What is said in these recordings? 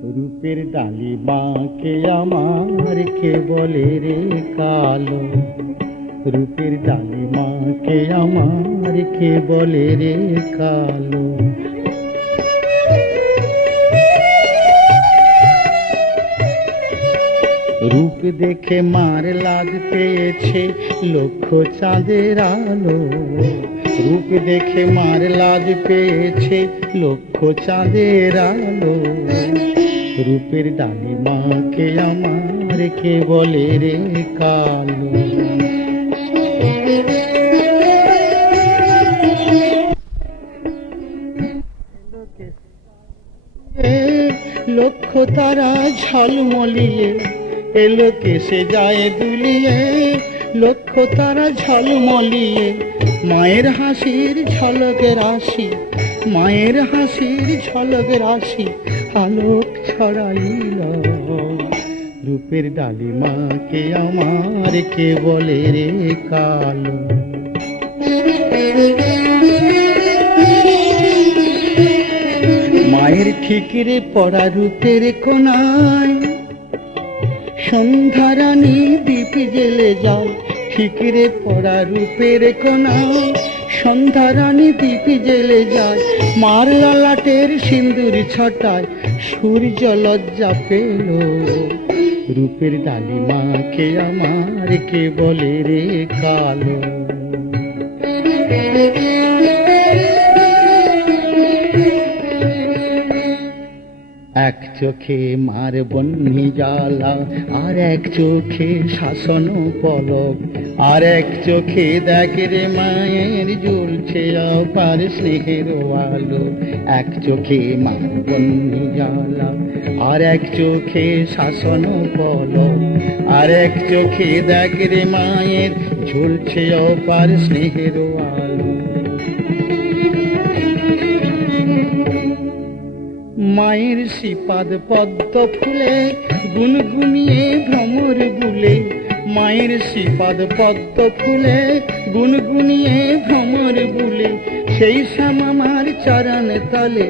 রূপের ডালি বাঁকে আমার কে বলে রে কালো, রূপের ডালি মাকে আমার কে বলে রে কালো। রূপ দেখে মার লাজ পেয়েছে লক্ষ চাঁদের আলো, রূপ দেখে মার লাজ পেয়েছে লক্ষ চাঁদের আলো। রূপের ডালি মাকে আমার কে বলে রে কালো। লক্ষ তারা ঝলমলিয়ে এলো কেসে যায় দুলিয়ে, লক্ষ তারা ঝলমলিয়ে মায়ের হাসির ঝলকের রাশি, মায়ের হাসির ঝলকের রাশি আলোক ছড়াইল। রূপের ডালি মাকে আমার কে বলে রে কালো। মায়ের ঠিকরে পড়া রূপের কোনায় সন্ধ্যারানী দীপ জেলে যায়, ঠিকরে পড়া রূপের কোনায় সন্ধ্যারানী দীপ জেলে যায়। মার ললাটের সিন্দুর ছটায় সূর্য লজ্জা পেল। রূপের ডালি মাকে আমার কে বলে রে কালো। এক চোখে মার বন্যি জ্বালা, আর এক চোখে শাসন পলক, আর এক চোখে দেখ রে মায়ের জ্বলছে অপার স্নেহের আলো। এক চোখে মার বন্যি জ্বালা, আর এক চোখে শাসন পলক, আর এক চোখে দেখ রে মায়ের ঝুলছে অপার স্নেহের আলো। মায়ের শ্রীপাদ পদ্ম ফুলে গুনগুনিয়ে ভ্রমর বুলে, মায়ের শ্রীপাদ পদ্ম ফুলে গুনগুনিয়ে ভ্রমর বুলে। সেই শ্যামামার চরণ তলে,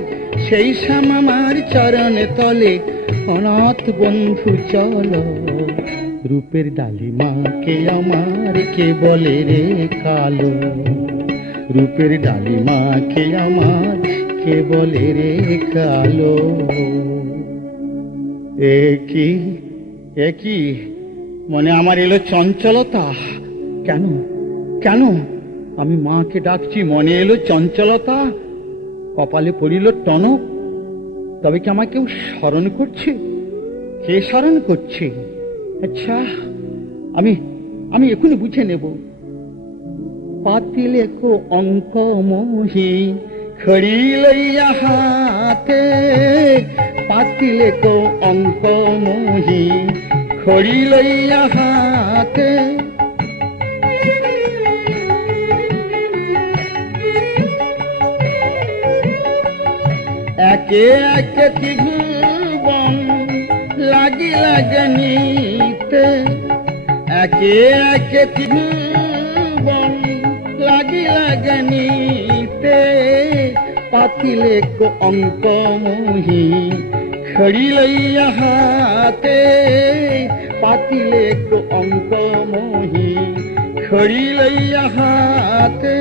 সেই শ্যামামার চরণ তলে অনাথ বন্ধু চলো। রূপের ডালি মাকে আমার কে বলে রে কালো, রূপের ডালি মাকে আমার কে বলে রে কালো। একই মনে আমার এলো চঞ্চলতা। কেন কেন আমি মাকে ডাকছি, মনে এলো চঞ্চলতা, কপালে পড়িল টনক। তবে কি আমাকে কেউ স্মরণ করছে? কে স্মরণ করছে? আচ্ছা আমি আমি এখনই বুঝে নেব। পাতিলে কো অঙ্ক মোহি খড়ি লইয়া হাতে, পাতিলে কো অঙ্ক মোহি খড়ি লইয়া হাতে। একে একে ত্রিভুবন লাগিলা জানিতে, একে একে ত্রিভুবন লাগিলা জানিতে। পাতিলে কো অঙ্ক মোহি খড়ি লইয়া হাতে, পাতিলে কো অঙ্ক মোহি খড়ি লইয়া হাতে।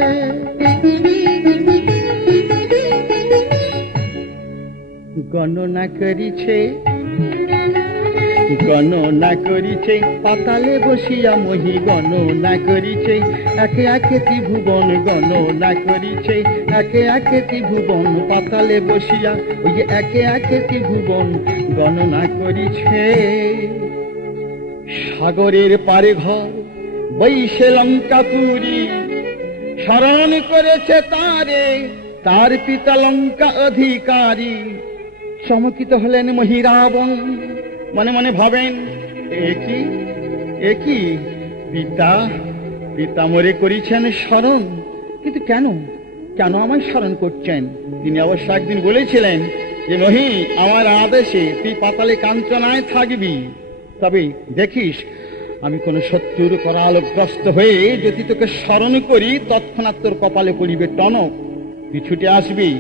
গণনা করিছে, গণনা করিছে পাতালে বসিয়া মহি, গণনা করিছে একে একে ত্রিভুবন, গণনা করিছে একে একে ত্রিভুবন। পাতালে বসিয়া ওই যে একে একে ত্রিভুবন গণনা করিছে। সাগরের পারে ঘর বৈশে লঙ্কাপুরী, স্মরণ করেছে তারে তার পিতা লঙ্কা অধিকারী। চমকিত হলেন মহিরাবণ, মনে মনে ভাবেন একই পিতা পিতা মরে করেছেন স্মরণ, কিন্তু কেন কেন আমায় স্মরণ করছেন? তিনি অবশ্য একদিন বলেছিলেন যে মহি আমার আদেশে তুই পাতালে কাঞ্চনায় থাকবি, তবে দেখিস আমি কোন শত্রুর করালগ্রস্ত হয়ে যদি তোকে স্মরণ করি তৎক্ষণাৎ তোর কপালে পড়িবে টনক, তুই ছুটে আসবি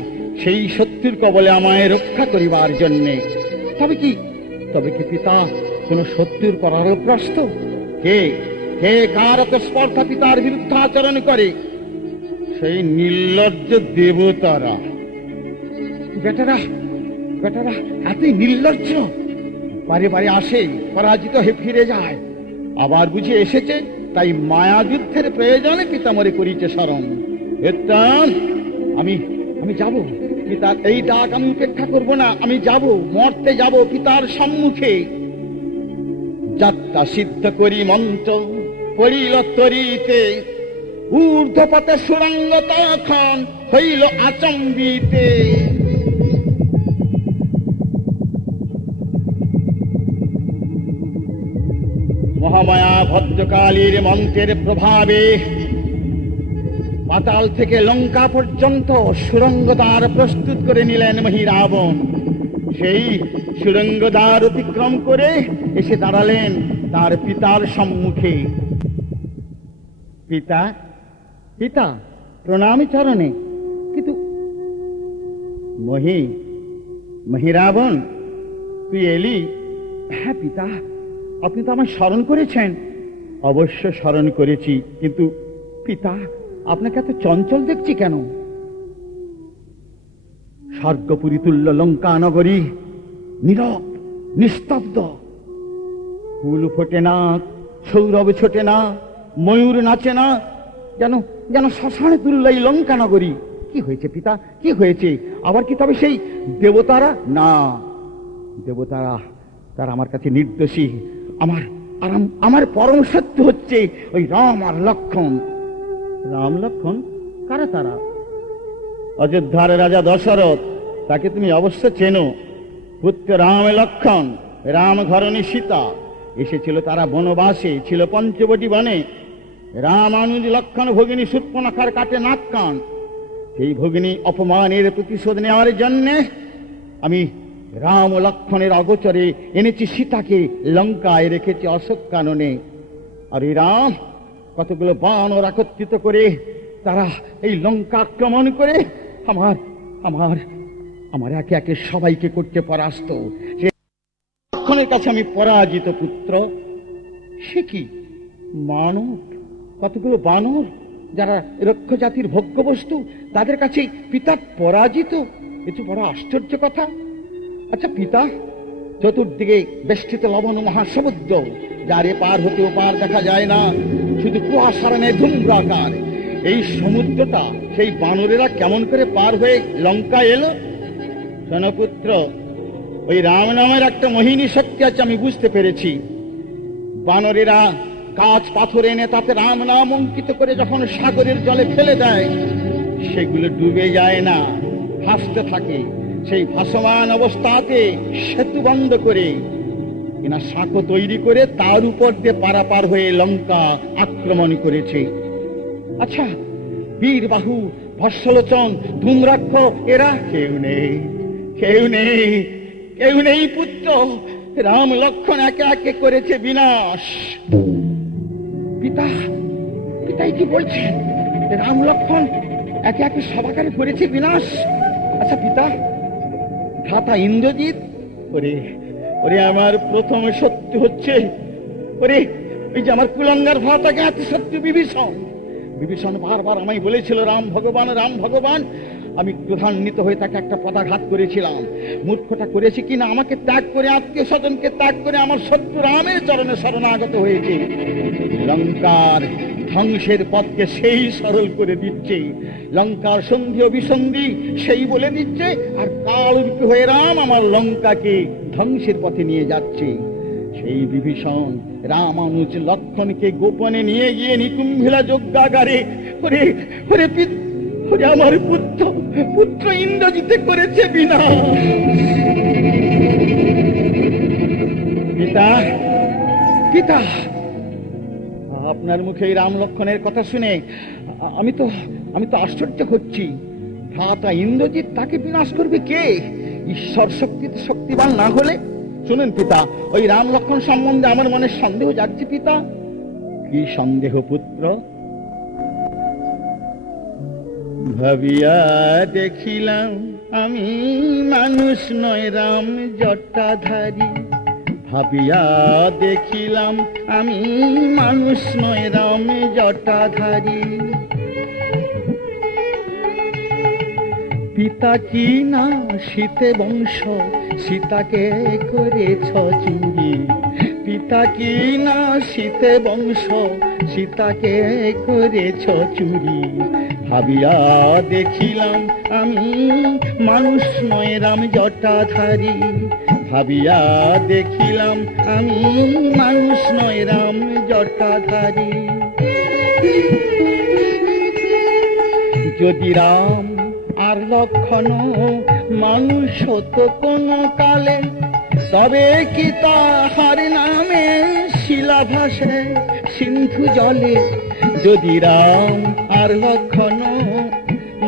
সেই শত্রুর কবলে আমায় রক্ষা করিবার জন্যে। তবে কি পিতা কোন শত্রুর করারগ্রস্ত? কে কে কার এত স্পর্ধা পিতার বিরুদ্ধে আচরণ করে? সেই নির্লজ্জ দেবতারা। বেটারা বেটারা এতই নির্লজ্জ, বারে বারে আসে, পরাজিত হয়ে ফিরে যায়, আবার বুঝে এসেছে তাই মায়া যুদ্ধের প্রয়োজনে পিতামরে করিছে স্মরণ। আমি যাব, পিতার এই ডাক আমি উপেক্ষা করব না, আমি যাব, মরতে যাব পিতার সম্মুখে। যাত্রা সিদ্ধ করি মন্ত্র পড়িল তরিতে, ঊর্ধ্বপথে সুরঙ্গ তখন হইল আচম্বিতে। মহামায়া ভদ্রকালীর মন্ত্রের প্রভাবে পাতাল থেকে লঙ্কা পর্যন্ত সুরঙ্গদ্বার প্রস্তুত করে নিলেন মহিরাবণ। সেই সুরঙ্গদ্বার অতিক্রম করে এসে দাঁড়ালেন তার পিতার সম্মুখে। পিতা পিতা প্রণামী চরণে। কিন্তু মহিরাবণ, তুই এলি? হ্যাঁ পিতা, আপনি তো আমায় স্মরণ করেছেন। অবশ্য স্মরণ করেছি, কিন্তু পিতা আপনাকে এত চঞ্চল দেখছি কেন? স্বর্গপুরী তুল্য লঙ্কা নগরী নীরব নিস্তব্ধ, ফুল ফোটে না, সৌরভ ছোটে না, ময়ূর নাচে না, যেন যেন শ্মশানে তুল্য এই লঙ্কা নগরী। কি হয়েছে পিতা, কি হয়েছে? আবার কি তবে সেই দেবতারা? না, দেবতারা তারা আমার কাছে নির্দোষী। আমার পরম সত্য হচ্ছে ওই রাম আর লক্ষ্মণ। রাম লক্ষ্মণ কারা তারা? অযোধ্যার রাজা দশরথ, তাকে তুমি অবশ্য চেনো। পুত্র রাম লক্ষ্মণ, রাম ঘরণী সীতা। এসেছিল তারা বনবাসে, ছিল পঞ্চবটি বনে। রাম অনুজ লক্ষ্মণ ভগিনী শূর্পণখার কাটে নাক কান। সেই ভগিনী অপমানের প্রতিশোধ নেওয়ার জন্যে আমি রাম ও লক্ষ্মণের অগোচরে এনেছি সীতাকে, লঙ্কায় রেখেছি অশোক কাননে। আর এই রাম কতগুলো বানর একত্রিত করে তারা এই লঙ্কা আক্রমণ করে আমার আমার আমার একে একে সবাইকে করতে পরাস্ত। লক্ষ্মণের কাছে আমি পরাজিত পুত্র। সে কি মানব? কতগুলো বানর যারা রক্ষ জাতির ভোগ্য বস্তু, তাদের কাছে পিতা পরাজিত? এ তো বড় আশ্চর্য কথা। আচ্ছা পিতা, চতুর্দিকে বেষ্টিত লবণ মহাসমুদ্র, যার এপার হতে ওপার দেখা যায় না, শুধু কুয়াশার ন্যায় ধূম্রাকার। এই সমুদ্রটা সেই বানরেরা কেমন করে পার হয়ে লঙ্কা এলো? শোনপুত্র, ওই রাম নামের একটা মোহিনী শক্তি আছে, আমি বুঝতে পেরেছি। বানরেরা গাছ পাথর এনে তাতে রাম নাম অঙ্কিত করে যখন সাগরের জলে ফেলে দেয়, সেগুলো ডুবে যায় না, ভাসতে থাকে। সেই ভাসমান অবস্থাতে সেতু বন্ধ করে এনা সাঁকো তৈরি করে তার উপর দিয়ে পারাপার হয়ে লঙ্কা আক্রমণ করেছে। আচ্ছা, বীরবাহু, ভস্মলোচন, ধূম্রাক্ষ এরা কেউ নেই, কেউ নেই, কেউ নেই পুত্র। রাম লক্ষ্মণ একে একে করেছে বিনাশ। পিতা, পিতাই কি বলছেন? রাম লক্ষ্মণ একে একে সবাকারে করেছে বিনাশ? আচ্ছা পিতা, ভ্রাতা ইন্দ্রজিৎ, ওরে ওরে আমার প্রথম সত্য হচ্ছে, ওরে ওই যে আমার কুলাঙ্গার ভ্রাতা জ্ঞাতি সত্য বিভীষণ। বিভীষণ বারবার আমায় বলেছিল রাম ভগবান, রাম ভগবান। আমি ক্রোধান্বিত হয়ে তাকে একটা পদাঘাত করেছিলাম। মূর্খটা করেছি কিনা আমাকে ত্যাগ করে, আত্মীয় স্বজনকে ত্যাগ করে আমার শত্রু রামের চরণে শরণাগত হয়েছে। লঙ্কার ধ্বংসের পথকে সেই সরল করে দিচ্ছে, লঙ্কার সন্ধি ও বিসন্ধি সেই বলে দিচ্ছে, আর কালরূপী হয়ে রাম আমার লঙ্কাকে ধ্বংসের পথে নিয়ে যাচ্ছে। সেই বিভীষণ রামানুজ লক্ষ্মণকে গোপনে নিয়ে গিয়ে নিকুম্ভিলা যজ্ঞাগারে ওরে ওরে ওরে আমার পুত্র ইন্দ্রজিতে করেছে বিনাশ। পিতা, পিতা, আপনার মুখে এই রাম লক্ষ্মণের কথা শুনে আমি তো আশ্চর্য হচ্ছি। ভ্রাতা ইন্দ্রজিৎ, তাকে বিনাশ করবে কে? ঈশ্বর শক্তিতে শক্তিবান না হলে? শুনুন পিতা, ওই রাম লক্ষ্মণ সম্বন্ধে আমার মনে সন্দেহ জাগছে পিতা। কি সন্দেহ পুত্র? ভাবিয়া দেখিলাম আমি মানুষ নয় রাম জটাধারী। ভাবিয়া দেখিলাম আমি মানুষ নয় রাম জটাধারী। পিতা কি না সীতে বংশ, সীতাকে করেছ চুরি। পিতা কি না সীতে বংশ, সীতাকে করেছ চুরি। ভাবিয়া দেখিলাম আমি মানুষ নয় রাম জটাধারী। ভাবিয়া দেখিলাম আমি মানুষ নয় রাম জটাধারী। যদি রাম আর লক্ষণ মানুষ হতো কোনো কালে, তবে কি তাহার নামে শিলা ভাসে সিন্ধু জলে। যদি রাম আর লক্ষণ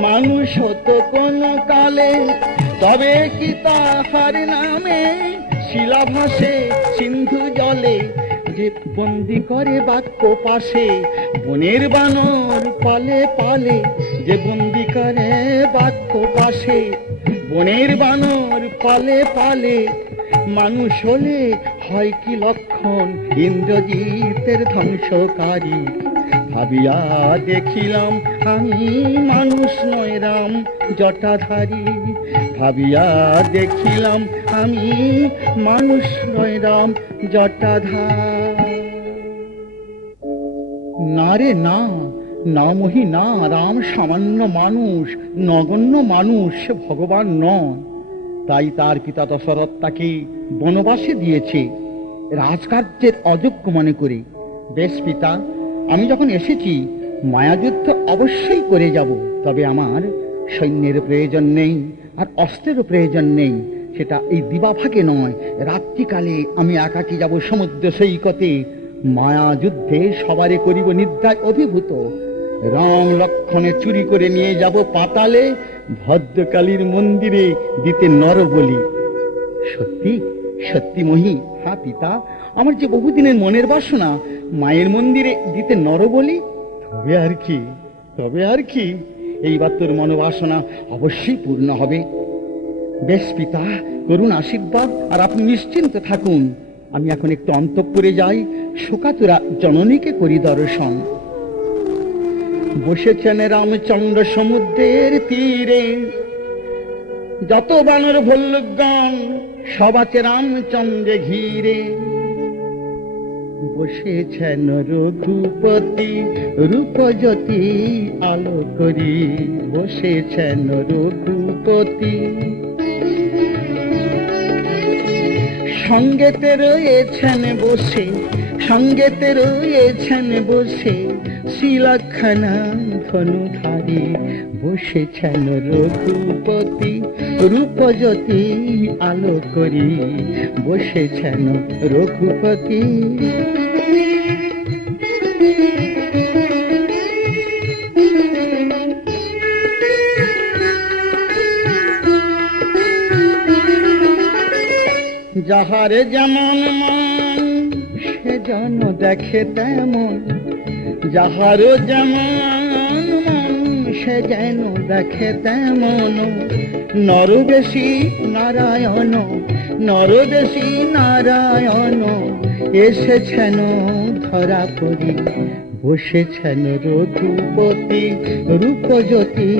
মানুষ হতো কোনো কালে, তবে কি তাহার নামে শিলা ভাসে সিন্ধু জলে। যে বন্দি করে বাক্য পাশে বনের বানর পালে পালে। যে বন্দি করে বাক্য পাশে বনের বানর পালে পালে। মানুষ হলে হয় কি লক্ষণ ইন্দ্রজিতের ধ্বংসকারী। ভাবিয়া দেখিলাম আমি মানুষ নয় রাম জটাধারী। ভাবিয়া দেখিলাম আমি মানুষ নয় রাম জটাধারী। না রে না, না মহি না, রাম সামান্য মানুষ, নগণ্য মানুষ, সে ভগবান নয়। তাই তার পিতা দশরথ তাকে বনবাসে দিয়েছে রাজকার্যের অযোগ্য মনে করে। বেশ পিতা, আমি যখন এসেছি মায়াযুদ্ধ অবশ্যই করে যাব, তবে আমার সৈন্যের প্রয়োজন নেই আর অস্ত্রেরও প্রয়োজন নেই। সেটা এই দিবাভাগে নয়, রাত্রিকালে আমি একাকী যাব সমুদ্র সৈকতে। মায়াযুদ্ধে সবারে করিব নিদ্রায় অভিভূত। রাম লক্ষণে চুরি করে নিয়ে যাব পাতালে, ভদ্রকালীর মন্দিরে দিতে নরবলি। সত্যি সত্যি মহি। হ্যাঁ পিতা, আমার যে বহুদিনের মনের বাসনা মায়ের মন্দিরে দিতে নরবলি। তবে আর কি, তবে আর কি, এইবার তোর মনোবাসনা অবশ্যই পূর্ণ হবে। বেশ পিতা, করুন আশীর্বাদ, আর আপনি নিশ্চিন্ত থাকুন। আমি এখন একটু অন্তঃপুরে যাই, শোকাতুরা জননীকে করি দর্শন। বসেছেন রামচন্দ্র সমুদ্রের তীরে, যত বানর ভল্লুকগণ সব আছে রামচন্দ্রে ঘিরে। বসেছেন রঘুপতি রূপজ্যোতি আলো করি। বসেছেন রঘুপতি, সঙ্গেতে রয়েছেন বসে, সঙ্গেতে রয়েছেন বসে শ্রীলক্ষণা ধনুধারী। বসেছেন রঘুপতি রূপজ্যোতি আলো করি। বসেছেন রঘুপতি। যাহারে যেমন মন সে যেন দেখে তেমন। যাহারও যেমন মন সে যেন দেখে তেমন। নরবেশী নারায়ণ, নরবেশী নারায়ণ এসেছেন ধরা পড়ি। বসেছেন রঘুপতি রূপজ্যোতি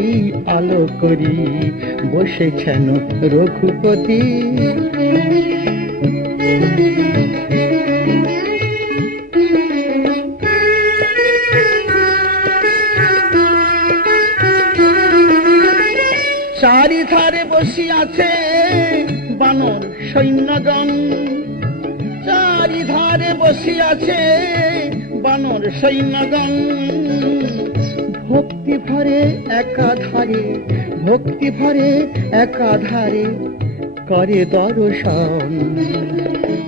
আলো করি। বসেছেন রঘুপতি। চারিধারে বসিয়াছে বানর সৈন্যগণ। চারিধারে বসিয়াছে বানর সৈন্যগণ। ভক্তি ভরে একাধারে, ভক্তি ভরে একাধারে করে দর্শন।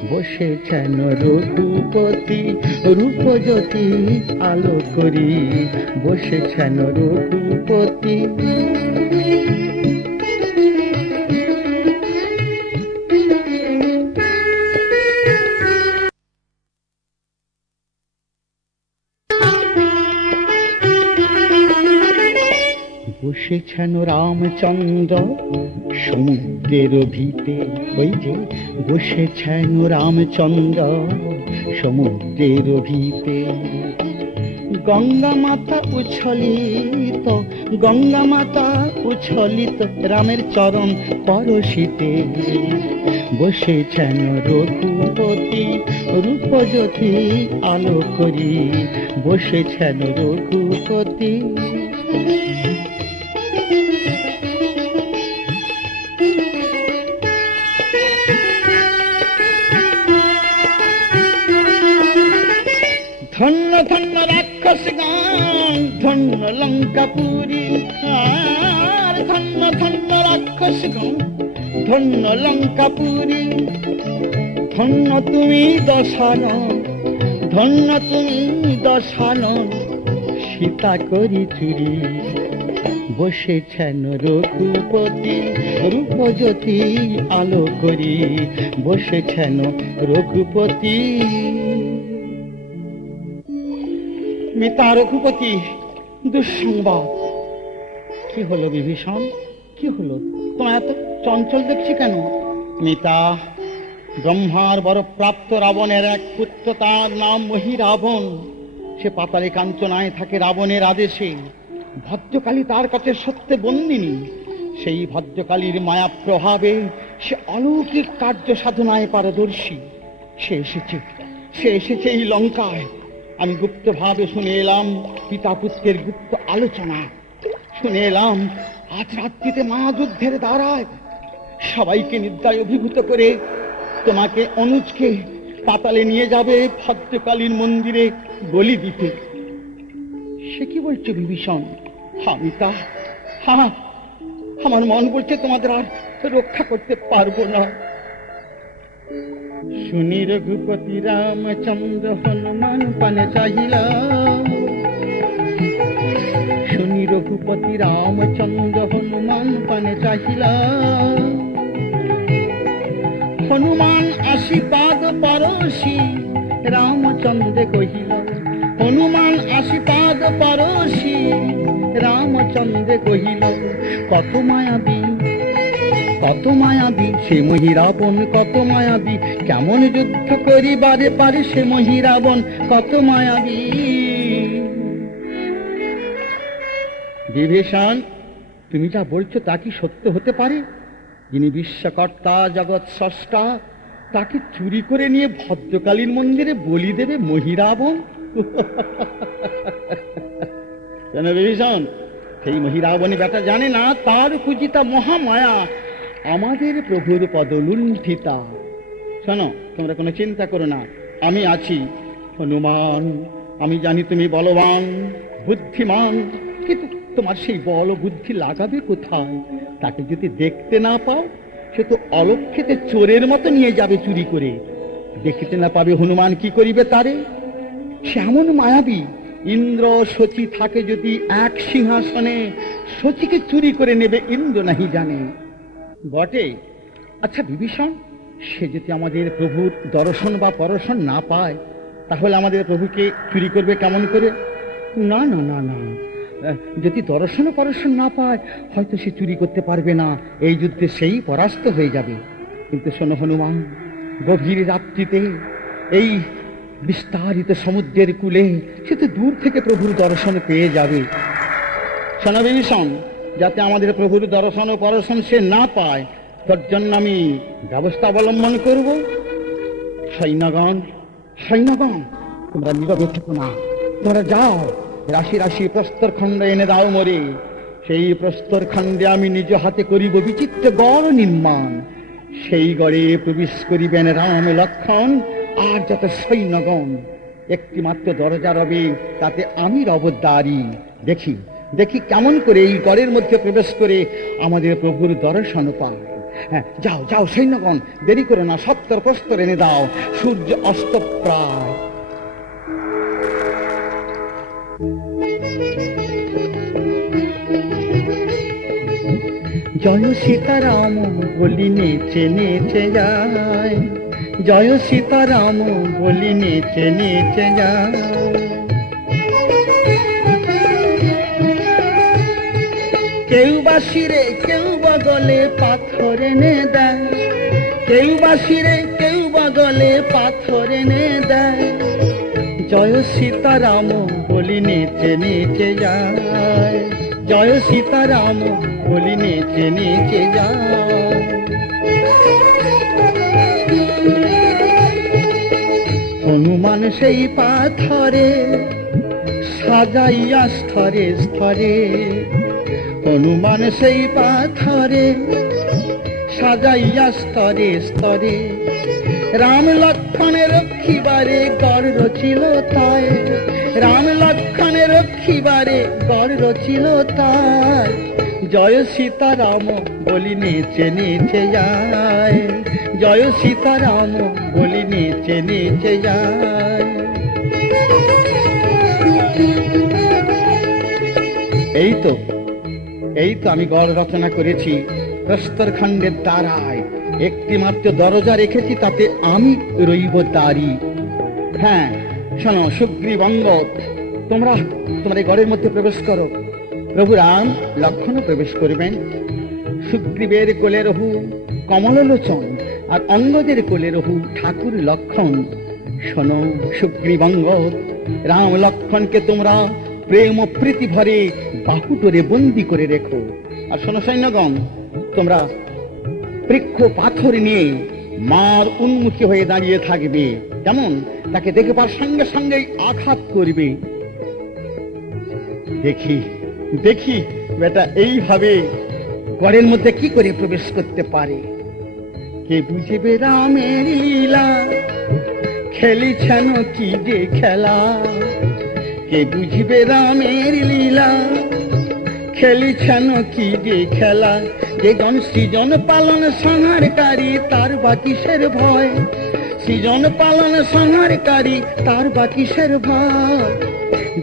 বসেছেন রঘুপতি রূপজ্যোতি আলো করি। বসেছেন রঘুপতি। বসেছেন রামচন্দ্র সমুদ্রের ভিতে, ওই যে বসেছেন রামচন্দ্র সমুদ্রের ভিতে। গঙ্গা মাতা উচ্ছলিত, গঙ্গা মাতা উচ্ছলিত রামের চরণ পরশিতে। বসেছেন রঘুপতি রূপজ্যোতি আলো করি, বসেছেন রঘুপতি। ধন্য ধন্য রাক্ষসগণ, ধন্য লঙ্কাপুরী। আর ধন্য ধন্য রাক্ষসগণ, ধন্য লঙ্কাপুরী। ধন্য তুমি দশানন, ধন্য তুমি দশানন সীতা করি চুরি। বসেছেন রঘুপতি রূপজ্যোতি আলো করি, বসেছেন রঘুপতি। মিতা রঘুপতি দুঃসংবাদ। কি হলো বিভীষণ, কি হলো? তোমার এত চঞ্চল দেখছি কেন? মিতা, ব্রহ্মার বড় প্রাপ্ত রাবণের এক পুত্র, তার নাম মহিরাবণ। সে পাতালে কাঞ্চনায় থাকে রাবণের আদেশে। ভদ্রকালী তার কাছে সত্যে বন্দিনী। সেই ভদ্রকালীর মায়া প্রভাবে সে অলৌকিক কার্য সাধনায় পারদর্শী। সে এসেছে এই লঙ্কায়। আমি গুপ্ত ভাবে শুনে এলাম পিতা পুত্রের গুপ্ত আলোচনা। শুনে এলাম আজ রাত্রিতে মহাযুদ্ধের দ্বারায় সবাইকে নিদ্রায় অভিভূত করে তোমাকে অনুজকে পাতালে নিয়ে যাবে ভদ্রকালীর মন্দিরে বলি দিতে। সে কি বলছো বিভীষণ? আমি তা আমার মন বলছে তোমাদের আর রক্ষা করতে পারবো না। শুনি রঘুপতি রামচন্দ্র হনুমান পানে চাহিলা। শুনি রঘুপতি রামচন্দ্র হনুমান পানে চাহিলা। হনুমান আশীর্বাদ পরশি রামচন্দ্রে কহিল। হনুমান আশীর্বাদ পরশি রামচন্দ্রে কহিল। কত মায়াবী, কত মায়াবী সে মহিরাবণ, কত মায়াবী। কেমন যুদ্ধ করিবারে পারে সে মহিরাবণ, কত মায়াবী। বিভীষণ, তুমি যা বলছো তা কি সত্য হতে পারে? যিনি বিশ্বকর্তা জগৎ স্রষ্টা, তাকে চুরি করে নিয়ে ভদ্রকালীর মন্দিরে বলি দেবে মহিরাবণ? কেন বিভীষণ? সেই মহিরাবণী বেটা জানে না তার পূজিতা মহামায়া আমাদের প্রভুর পদলুণ্ঠিতা। শোনো, তোমরা কোনো চিন্তা করো না, আমি আছি। হনুমান, আমি জানি তুমি বলবান বুদ্ধিমান, কিন্তু তোমার সেই বল বুদ্ধি লাগাবে কোথায়? তাকে যদি দেখতে না পাও, সে তো অলক্ষেতে চোরের মতো নিয়ে যাবে চুরি করে। দেখিতে না পাবে হনুমান কি করিবে তারে? সে এমন মায়াবী, ইন্দ্র শচী থাকে যদি এক সিংহাসনে, শচীকে চুরি করে নেবে ইন্দ্র নাহি জানে। বটে। আচ্ছা বিভীষণ, সে যদি আমাদের প্রভুর দর্শন বা পরশন না পায়, তাহলে আমাদের প্রভুকে চুরি করবে কেমন করে? না না না না, যদি দর্শন পরশন না পায় হয়তো সে চুরি করতে পারবে না, এই যুদ্ধে সেই পরাস্ত হয়ে যাবে। কিন্তু শোনো হনুমান, গভীর রাত্রিতে এই বিস্তারিত সমুদ্রের কূলে সে তো দূর থেকে প্রভুর দর্শন পেয়ে যাবে। শোনো বিভীষণ, যাতে আমাদের প্রভুর দর্শন ও পরশন সে না পায়, তার জন্য আমি ব্যবস্থা অবলম্বন করব। সৈন্যগণ, সৈন্যগণ, তোমরা নীরবে থেকো না, তোমরা যাও, রাশি রাশি প্রস্তরখণ্ড এনে দাও মোরে। সেই প্রস্তরখণ্ডে আমি নিজ হাতে করিব বিচিত্র গড় নির্মাণ। সেই গড়ে প্রবেশ করিবেন রাম লক্ষ্মণ আর যত সৈন্যগণ। একটি মাত্র দরজা রবে, তাতে আমি রব দ্বারী। দেখি দেখি কেমন করে এই গড়ের মধ্যে প্রবেশ করে আমাদের প্রভুর দর্শন পায়। হ্যাঁ, যাও যাও সৈন্যগণ, দেরি করো না, সত্তর প্রস্তর এনে দাও, সূর্য অস্ত প্রায়। জয় সীতারাম বলি নেচে নেচে যায়, জয় সীতারাম বলি নেচে নেচে যায়। কেউ বাসিরে কেউ বগলে পাথর এনে দেয়, কেউ বাসিরে কেউ বগলে পাথর এনে দেয়। জয় সীতারাম বলি নেচে নেচে যায়, জয় সীতারাম বলি নেচে নেচে যায়। হনুমান সেই পাথরে সাজাইয়া স্তরে স্তরে, হনুমান সেই পাথরে সাজাইয়া স্তরে স্তরে। রাম লক্ষ্মণে রক্ষিবারে গড় রচিল তাই, রাম লক্ষ্মণে রক্ষিবারে গড় রচিল তাই। জয় সীতারাম বলি নেচে নেচে যায়, জয় সীতারাম বলি নেচে নেচে যায়। এই তো আমি গড় রচনা করেছি প্রস্তরখণ্ডের দ্বারায়। একটি মাত্র দরজা রেখেছি, তাতে আমি রইব তারি। হ্যাঁ শোনো সুগ্রীব অঙ্গদ, তোমরা এই গড়ের মধ্যে প্রবেশ করো। প্রভু রাম লক্ষ্মণও প্রবেশ করবেন। সুগ্রীবের কোলে রহু কমললোচন, আর অঙ্গদের কোলে রহু ঠাকুর লক্ষ্মণ। শোনো সুগ্রীব অঙ্গদ, রাম লক্ষ্মণকে তোমরা প্রেম ও প্রীতি ভরে বাহুটরে বন্দি করে রেখো। আর শোনো সৈন্যগণ, তোমরা বৃক্ষ পাথর নিয়ে মার উন্মুখী হয়ে দাঁড়িয়ে থাকবে, যেমন তাকে দেখবার সঙ্গে সঙ্গেই আঘাত করবে। দেখি দেখি বেটা এইভাবে গড়ের মধ্যে কি করে প্রবেশ করতে পারে। কে বুঝবে রামের লীলা, খেলিছেন কি যে খেলা। কে বুঝবে রামের লীলা, খেলিছেন কি যে খেলা। যে গণ সৃজন পালন সংহারকারী, তার বা কিসের ভয়। সৃজন পালন সংহারকারী, তার বা কিসের ভয়।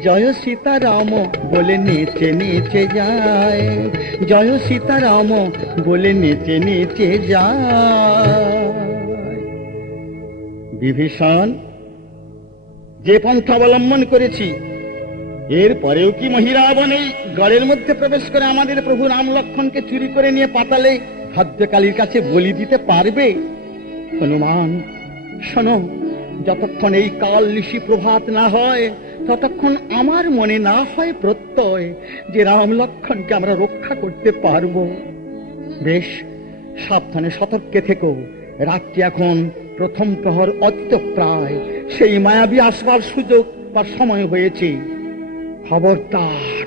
জয় সীতারাম বলে নেচে নেচে যায়, জয় সীতারাম বলে নেচে নেচে যায়। বিভীষণ, যে পন্থা অবলম্বন করেছি, এর পরেও কি মহিরাবণ এই গড়ের মধ্যে প্রবেশ করে আমাদের প্রভু রাম লক্ষ্মণকে চুরি করে নিয়ে পাতালে ভদ্রকালীর কাছে বলি দিতে পারবে? হনুমান শোনো, যতক্ষণ এই কাল নিশি প্রভাত না হয়, ততক্ষণ আমার মনে না হয় প্রত্যয় যে রাম লক্ষ্মণকে আমরা রক্ষা করতে পারবো। বেশ সাবধানে সতর্কে থেকো। রাত্রি এখন প্রথম প্রহর অতীত প্রায়, সেই মায়াবী আসবার সুযোগ বা সময় হয়েছে। খবরদার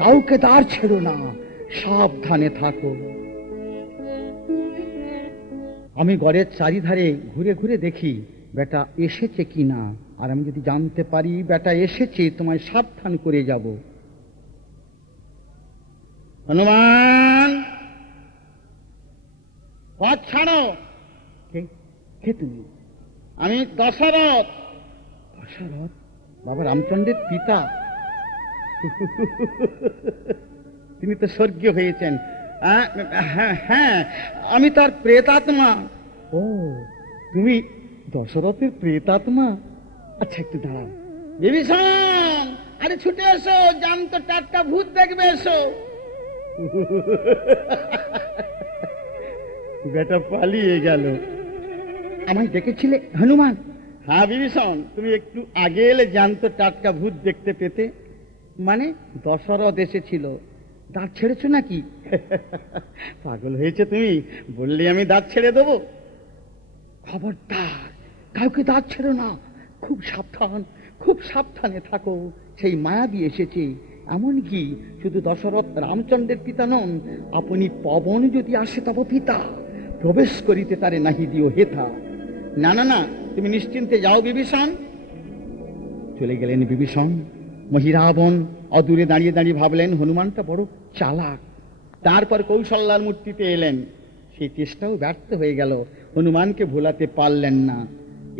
কাউকে দ্বার ছেড়ো না, সাবধানে থাকো। আমি গড়ের চারিধারে ঘুরে ঘুরে দেখি বেটা এসেছে কিনা, আর আমি যদি জানতে পারি বেটা এসেছে, তোমায় সাবধান করে যাব। হনুমান, পথ ছাড়ো। কে তুমি? আমি দশরথ। দশরথ বাবা রামচন্দ্রের পিতা। তিনি তো স্বর্গীয় হয়েছেন। হ্যাঁ, আমি তার প্রেতাত্মা। ও, তুমি দশরথের প্রেতাত্মা? আচ্ছা একটু দাঁড়াও। বিভীষণ, আরে ছুটে এসো, জ্যান্ত টাটকা ভূত দেখবে, এসো। বেটা পালিয়ে গেল। আমায় ডেকেছিলে হনুমান? হ্যাঁ বিভীষণ, তুমি একটু আগে এলে জ্যান্ত টাটকা ভূত দেখতে পেতে। মানে দশরথ এসেছিল। দাঁত ছেড়েছো নাকি? পাগল হয়েছে তুমি, বললে আমি দাঁত ছেড়ে দেবো? খবরদার কাউকে দাঁত ছেড়ো না, খুব সাবধান, খুব সাবধানে থাকো। সেই মায়াবী এসেছে। এমনকি শুধু দশরথ রামচন্দ্রের পিতা নন, আপনি পবন যদি আসে তব পিতা, প্রবেশ করিতে তারে নাহি দিও হেথা। না না না, তুমি নিশ্চিন্তে যাও বিভীষণ। চলে গেলেন বিভীষণ। মহিরাবণ অদূরে দাঁড়িয়ে দাঁড়িয়ে ভাবলেন হনুমানটা বড় চালাক। তারপর কৌশল্যার মূর্তিতে এলেন। সেই চেষ্টাও ব্যর্থ হয়ে গেল, হনুমানকে ভোলাতে পারলেন না।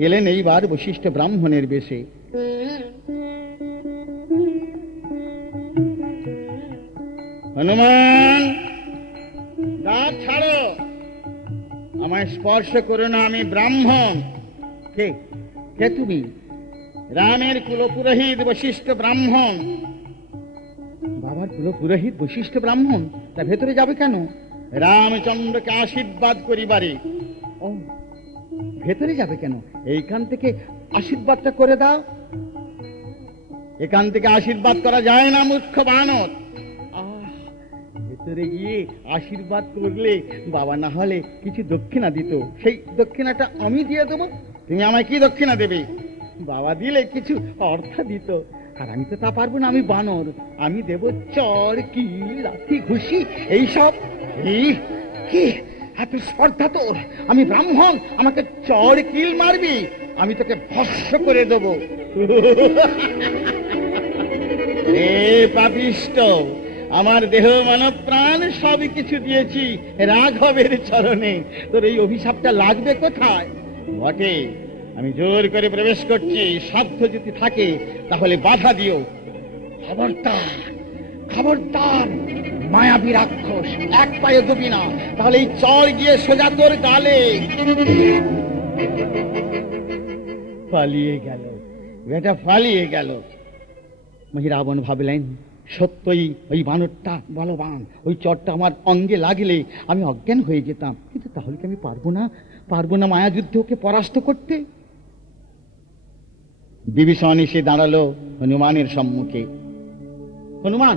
এলেন এইবার বশিষ্ঠ ব্রাহ্মণের বেশে। হনুমান, দাঁত ছাড়ো, আমায় স্পর্শ করো না, আমি ব্রাহ্মণ। কে কে তুমি? রামের কুলপুরোহিত বশিষ্ঠ ব্রাহ্মণ। বাবার কুলপুরোহিত বশিষ্ঠ ব্রাহ্মণ? তা ভেতরে যাবে কেন? রামচন্দ্রকে আশীর্বাদ করিবারে। ও, ভেতরে যাবে কেন? এইখান থেকে আশীর্বাদটা করে দাও। এখান থেকে আশীর্বাদ করা যায় না মূর্খ বানর। ভেতরে গিয়ে আশীর্বাদ করলে বাবা না হলে কিছু দক্ষিণা দিত, সেই দক্ষিণাটা আমি দিয়ে দেবো। তুমি আমায় কি দক্ষিণা দেবে? বাবা দিলে কিছু অর্থ দিত, আর আমি তো তা পারবো না, আমি বানর। আমি দেব চড়, কি, লাঠি, ঘুষি, এইসব। কি এত শ্রদ্ধা তোর? আমি ব্রাহ্মণ, আমাকে চড় কিল মারবি? আমি তোকে ভস্ম করে দেবো। এ পাপিষ্ট, আমার দেহ মানব প্রাণ সবই কিছু দিয়েছি রাঘবের চরণে, তোর এই অভিশাপটা লাগবে কোথায়? বটে, আমি জোর করে প্রবেশ করছি, সাধ্য যদি থাকে তাহলে বাধা দিও। খবরদার, খবরদার, মায়াবী রাক্ষস, এক পায়ে দেবি না, তাহলে এই চর গিয়ে সোজা তোর গালে। পালিয়ে গেল, বেটা পালিয়ে গেল। রাবণ ভাবলেন, সত্যই ওই বানরটা বলবান, ওই চরটা আমার অঙ্গে লাগলে আমি অজ্ঞান হয়ে যেতাম, কিন্তু তাহলে কি আমি পারবো না মায়াযুদ্ধে ওকে পরাস্ত করতে? বিভীষণ এসে দাঁড়ালো হনুমানের সম্মুখে। হনুমান,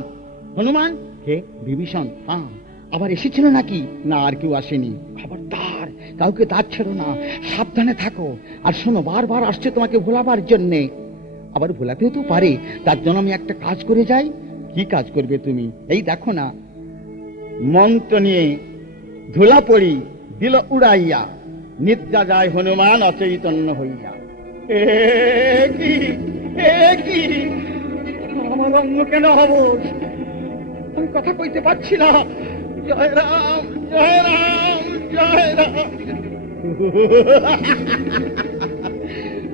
হনুমান। কে? বিভীষণ। হ্যাঁ, আবার এসেছিল নাকি? না, আর কেউ আসেনি। খবরদার, কাউকে দাঁত ছেড়ো না, সাবধানে থাকো। আর শোনো, বারবার আসছে তোমাকে ভোলাবার জন্যে, আবার ভোলাতেও তো পারে, তার জন্য আমি একটা কাজ করে যাই। কি কাজ করবে তুমি? এই দেখো না, মন্ত্র নিয়ে ধুলা পড়ি দিল উড়াইয়া, নিদ্রা যায় হনুমান অচৈতন্য হইয়া। কি আমার অঙ্গ কেন হব? আমি কথা কইতে পারছি না। জয় রাম, জয় রাম, জয় রাম।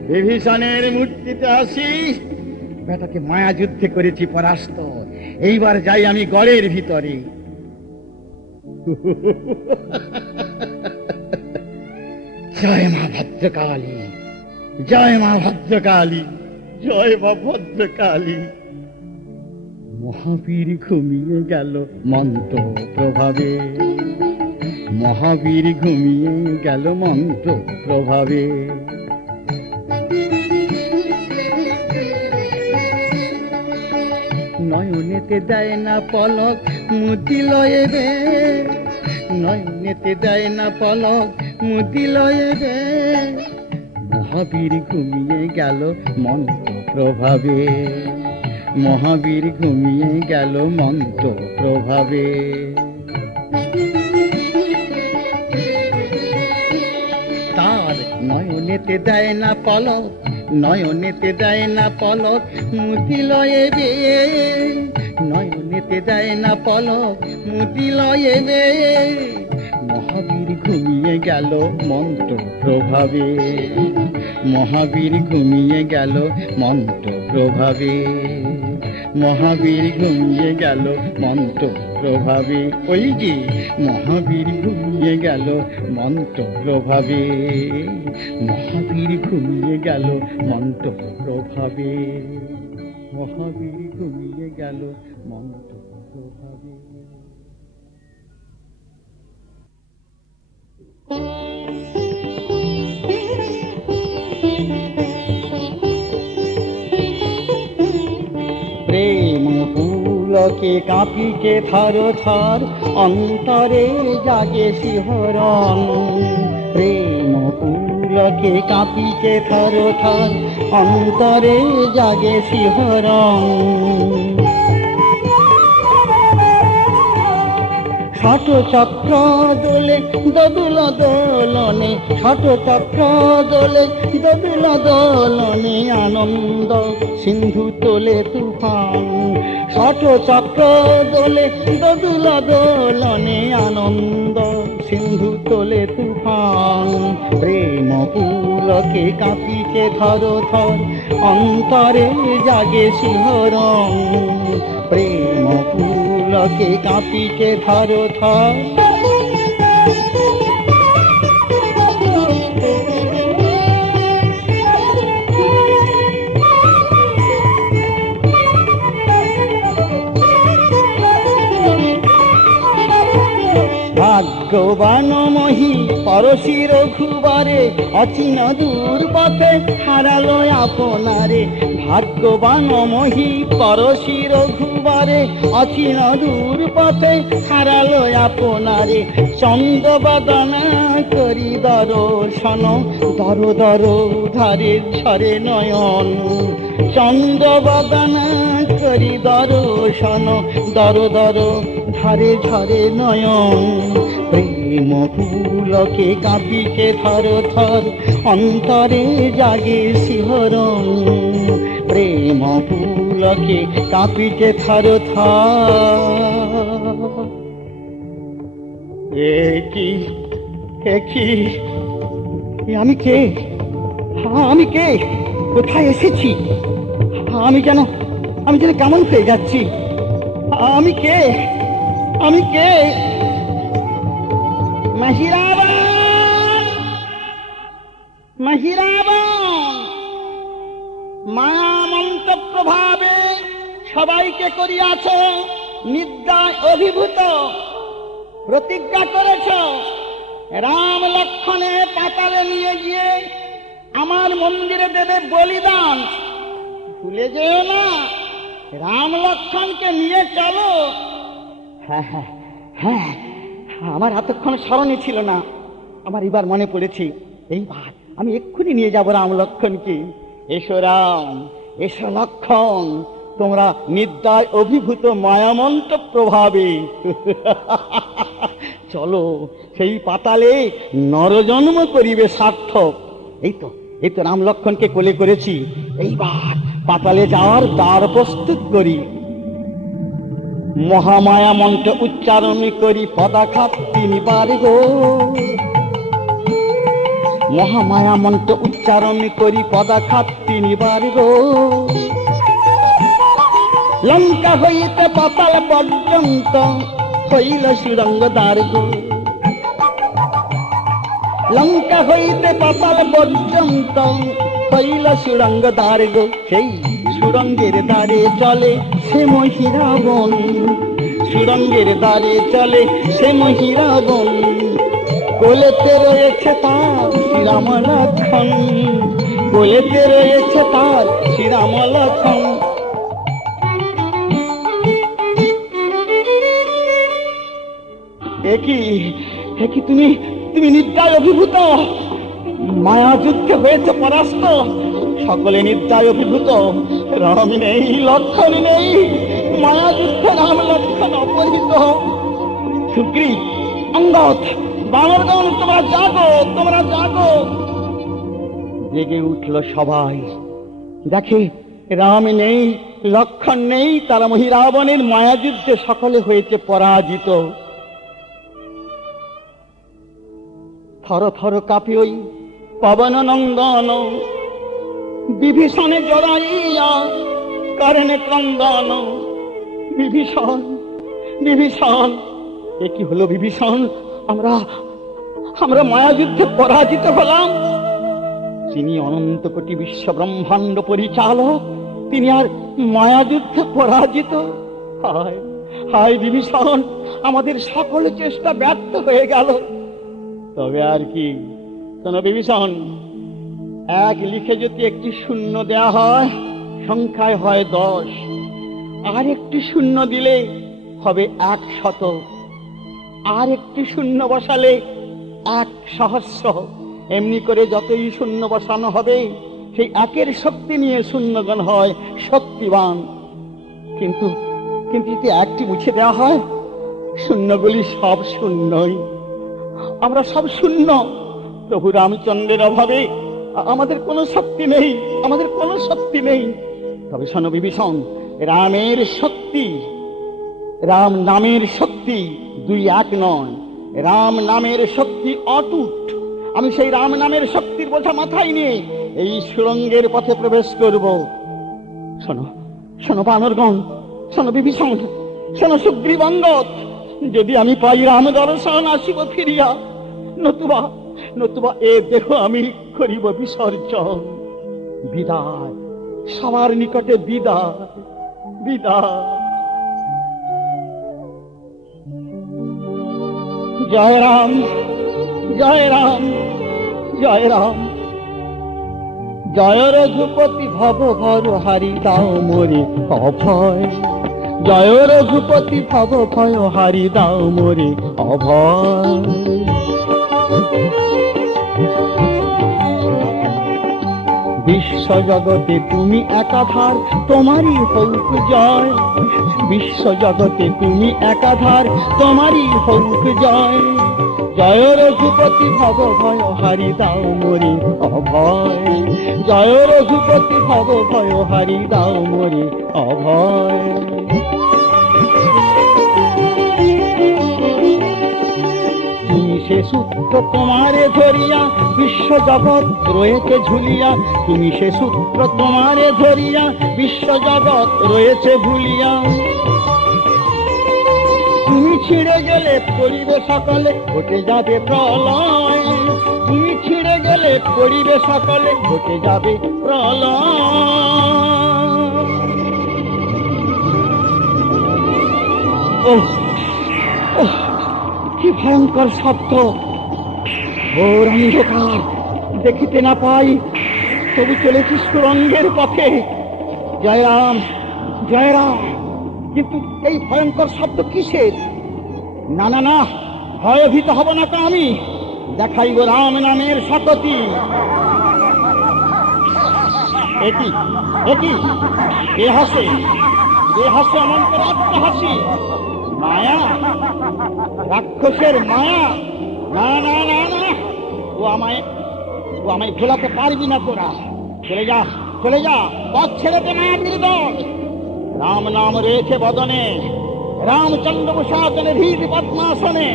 বিভীষণের মূর্তিতে আসি, বেটাকে মায়া যুদ্ধে করেছি পরাস্ত, এইবার যাই আমি গড়ের ভিতরে। জয় মা ভদ্রকালী, জয় মা ভদ্রকালী, জয় মা ভদ্রকালী। মহাবীর ঘুমিয়ে গেল মন্ত্র প্রভাবে, মহাবীর ঘুমিয়ে গেল মন্ত্র প্রভাবে। নয়নেতে দেয় না পলক মুদিলয়ে রে, নয়নেতে দেয় না পলক মুদিলয়ে রে। মহাবীর ঘুমিয়ে গেল মন্ত্র প্রভাবে, মহাবীর ঘুমিয়ে গেল মন্ত্র প্রভাবে। তার নয়নেতে দেয় না পলক, নয়নেতে দেয় না পলক মুদিলয়ে রে, নয়নেতে দেয় না পলক মুদিলয়ে রে। মহাবীর ঘুমিয়ে গেল মন্ত্র প্রভাবে, মহাবীর ঘুমিয়ে গেল মন্ত্র প্রভাবে, মহাবীর ঘুমিয়ে গেল মন্ত্র প্রভাবে। ওই যে মহাবীর ঘুমিয়ে গেল মন্ত্র প্রভাবে, মহাবীর ঘুমিয়ে গেল মন্ত্র প্রভাবে, মহাবীর ঘুমিয়ে গেল মন্ত্র প্রভাবে। প্রেম পুলকে কাঁপিকে থর থর, অন্তরে জাগে শিহরণ। প্রেম পুলকে কাঁপিকে থর থর, অন্তরে জাগে শিহরণ। ষট চক্র দোলে দোদুল দোলনে, ষট চক্র দোলে দোদুল দোলনে, আনন্দ সিন্ধু তোলে তুফান। ষট চক্র দোলে দোদুল দোলনে, আনন্দ সিন্ধু তোলে তুফান। প্রেম পুলকে কাঁপিকে থর থর, অন্তরে জাগে শিহরণ। প্রেম পুলকে কাঁপিকে থর থর। ভাগ্যবান মহি পরশী রঘুবারে, অচিন দূর পথে হারালো আপনারে। ভাগ্যবান মহি পরশী রঘুবারে, অচিন দূর পথে হারালো আপনারে। চন্দ্রবদনা করি দর্শন, দর দর ধারে ঝরে নয়ন। চন্দ্রবদনা করি দর্শন, দর দর ধারে ঝরে নয়ন। প্রেম পুলকে কাঁপিছে থর থর, অন্তরে জাগে শিহরণ। প্রেম পুলকে কাঁপিছে থর থর। কি আমি কে? আমি কে? কোথায় এসেছি? আমি যেন কেমন হয়ে যাচ্ছি। আমি কে? আমি কে? মহিরাবন, মহিরাবন। মায়া মন্ত্র প্রভাবে সবাইকে করিয়াছ নিদ্রায় অভিভূত। প্রতিজ্ঞা করেছ রাম লক্ষণে পাতালে নিয়ে গিয়ে আমার মন্দিরে দেবে বলিদান। ভুলে যেও না, রাম লক্ষণকে নিয়ে চলো। হ্যাঁ হ্যাঁ হ্যাঁ, আমার এতক্ষণ স্মরণে ছিল না, আমার এবার মনে পড়েছে। এইবার আমি এক্ষুনি নিয়ে যাব রাম লক্ষণকে। এসো রাম, এসো লক্ষণ, তোমরা নিদ্রায় অভিভূত মায়ামন্ত্র প্রভাবে চলো, সেই পাতালে নরজন্ম করিবে সার্থক। এই তো রাম লক্ষণকে কোলে করেছি, এইবার পাতালে যাওয়ার দ্বার প্রস্তুত করি। মহামায়া মন্ত্র উচ্চারণ করি পদাঘাত তিনবার গো। মহামায়া মন্ত্র উচ্চারণ করি পদাঘাত তিনবার গো। লঙ্কা হইতে পাতাল পর্যন্ত হইল সুরঙ্গ দ্বার গো। লঙ্কা হইতে পাতাল পর্যন্ত হইল সুরঙ্গ দ্বার গো। সেই সুরঙ্গের দ্বারে চলে সে মহিরাবন। সুরঙ্গের দ্বারে চলে সে মহিরাবন। কোলেতে রয়েছে তার শ্রীরাম লক্ষণ। কোলেতে রয়েছে তার শ্রীরাম লক্ষণ। একই তুমি নিদ্রায় অভিভূত। মায়া যুদ্ধে হয়েছে পরাস্ত, সকলে নিদ্রায় অভিভূত। রাম নেই, লক্ষণ নেই, মায়া যুদ্ধে রাম লক্ষণ অপহৃত। সুগ্রীব, অঙ্গদ, বানরগণ, তোমরা জাগো, তোমরা জাগো। জেগে উঠল সবাই, দেখে রাম নেই, লক্ষণ নেই, তারা মহিরাবণের মায়া যুদ্ধে সকলে হয়েছে পরাজিত। থর থর কাঁপে ওই পবন নন্দন, বিভীষণে জড়াইয়া কারণে ক্রন্দন। বিভীষণ, বিভীষণ, এ কি হলো বিভীষণ? আমরা মায়া যুদ্ধে পরাজিত হলাম। তিনি অনন্ত কোটি বিশ্ব ব্রহ্মাণ্ড পরিচালক, তিনি আর মায়া যুদ্ধে পরাজিত। হায় হায় বিভীষণ, আমাদের সকল চেষ্টা ব্যর্থ হয়ে গেল। তবে আর কি, শোনো বিভীষণ, এক লিখে যদি একটি শূন্য দেয়া হয়, সংখ্যায় হয় 10, আর একটি শূন্য দিলে হবে 100, আর একটি শূন্য বসালে 1,000,000। এমনি করে যতই শূন্য বসানো হবে, সেই একের শক্তি নিয়ে শূন্যগণ হয় শক্তিবান। কিন্তু যদি একটি মুছে দেওয়া হয়, শূন্যগুলি সব শূন্যই, আমরা সব শূন্য। প্রভু রামচন্দ্রের অভাবে আমাদের কোনো শক্তি নেই, আমাদের কোনো শক্তি নেই। তবে শোনো বিভীষণ, রামের শক্তি, রাম নামের শক্তি দুই এক নয়। রাম নামের শক্তি অটুট। আমি সেই রাম নামের শক্তির বোঝা মাথায় নিয়ে এই সুরঙ্গের পথে প্রবেশ করব। শোনো শোনো বানরগণ, শোনো বিভীষণ, শোনো সুগ্রীব, অঙ্গদ, যদি আমি পাই রাম দর্শন আসিব ফিরিয়া, নতুবা এ দেহ আমি করিব বিসর্জন। বিদায়, সবার নিকটে বিদায়, বিদায়। জয় রাম, জয় রাম, জয় রাম। জয় রঘুপতি ভব ভর হারি দাও মোরে অভয়। জয় রঘুপতি ভব ভয় হারি দাও মোরে অভয়। বিশ্ব জগতে তুমি একাধার, তোমারই হোক জয়। বিশ্ব জগতে তুমি একাধার, তোমারই হোক জয়। জয় রঘুপতি ভব ভয় হারি দাও মোরে অভয়। জয় রঘুপতি ভব ভয় হারি দাও মোরে অভয়। তুমি সে সূত্র তোমারে ধরিয়া বিশ্ব জগৎ রয়েছে ঝুলিয়া। তুমি সে সূত্র তোমারে ধরিয়া বিশ্ব জগৎ রয়েছে ভুলিয়া। তুমি ছিঁড়ে গেলে পরিবে সকলে ঘটে যাবে প্রলয়। তুমি ছিঁড়ে গেলে পরিবে সকলে ঘটে যাবে প্রলয়। ওহ ওহ, কি ভয়ঙ্কর শব্দ! ঘোর অন্ধকার, দেখিতে না পাই, তবু চলেছি সুরঙ্গের পথে। জয় রাম, জয় রাম। কিন্তু এই ভয়ঙ্কর শব্দ কিসের? না না না, ভয়ভীত হব না তো আমি। দেখাইব রাম নামের শততি। এটি এটি এ হাসে, এ হাসে অনন্তরাত্ম হাসি। মায়া, রাক্ষসের মায়া। না না না না, ও আমায় ভোলাতে পারবি না তোরা। চলে যা, চলে যা, পথ ছেড়ে দে মায়াবীর দল। রাম নাম রয়েছে বদনে, রামচন্দ্র প্রসাদনে ধীর পদ্মাসনে।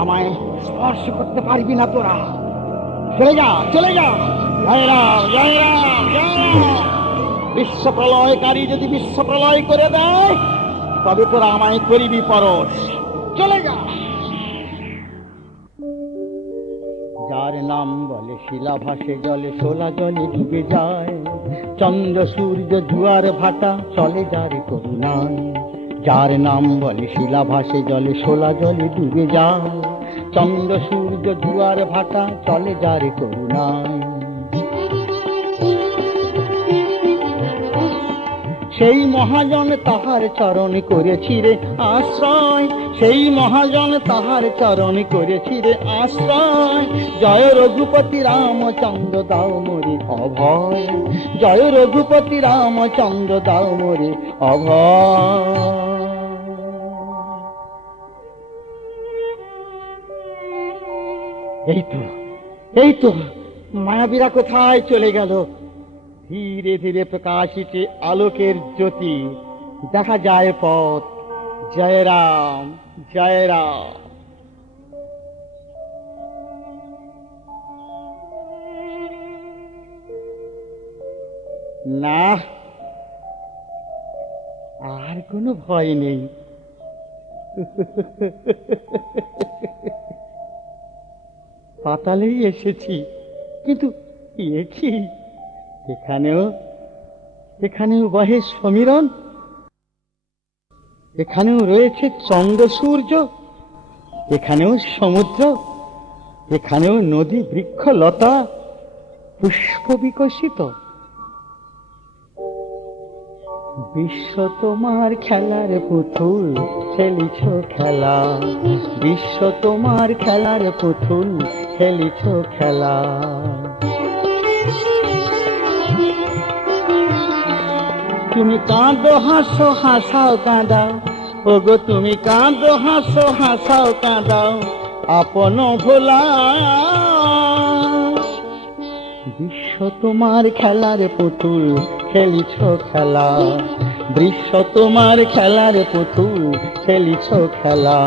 আমায় স্পর্শ করতে পারবি না তোরা। চলে যা, চলে যা। জয় রাম, জয় রাম, জয় রাম। বিশ্ব প্রলয়কারী যদি বিশ্ব প্রলয় করে দেয়, তবে তোরা আমায় করিবি পরশ। চলে যা। যার নাম বলে শিলা ভাসে জলে, শোলা জলে ডুবে যায়। চন্দ্র সূর্য জুয়ার ভাটা চলে যার করুণায়। যার নাম বলে শিলা ভাসে জলে, শোলা জলে ডুবে যায়। চন্দ্র সূর্য জুয়ার ভাটা চলে যার করুণায়। সেই মহাজন তাহার চরণ করেছি রে আশ্রয়। সেই মহাজন তাহার চরণ করেছি রে আশ্রয়। জয় রঘুপতি রামচন্দ্র দাও মোরে অভয়। জয় রঘুপতি রামচন্দ্র দাও মোরে অভয়। এই তো মায়াবীরা কোথায় চলে গেল? ধীরে ধীরে প্রকাশিতে আলোকের জ্যোতি, দেখা যায় পথ। জয় রাম, জয় রাম। না, আর কোনো ভয় নেই। পাতালেই এসেছি, কিন্তু এ কি? এখানেও বহে সমীরণ। এখানেও রয়েছে চন্দ্র সূর্য। এখানেও সমুদ্র। এখানেও নদী, বৃক্ষ, লতা, পুষ্প বিকশিত। বিশ্ব তোমার খেলার পুতুল, খেলিছ খেলা। বিশ্ব তোমার খেলার পুতুল, খেলিছ খেলা। তুমি কাঁদো হাসো, হাসাও কাঁদাও। ওগো তুমি কাঁদো হাসো, হাসাও কাঁদাও, আপন ভোলা। বিশ্ব তোমার খেলার পুতুল, খেলিছ খেলা। বিশ্ব তোমার খেলার পুতুল, খেলিছ খেলা।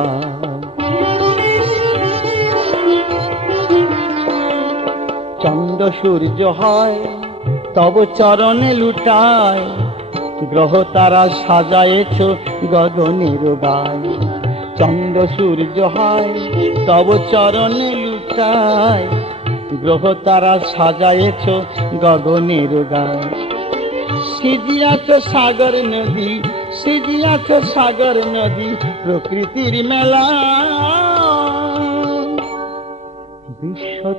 চন্দ্র সূর্য হয় তব চরণে লুটায়। গ্রহ তারা সাজায়েছ গগনের গায়। চন্দ্র সূর্য হয় তব চরণে লুটায়। গ্রহ তারা সাজায়েছ গগনের গায়। সিজিয়াছ সাগর নদী, সিজিয়াছ সাগর নদী, প্রকৃতির মেলা।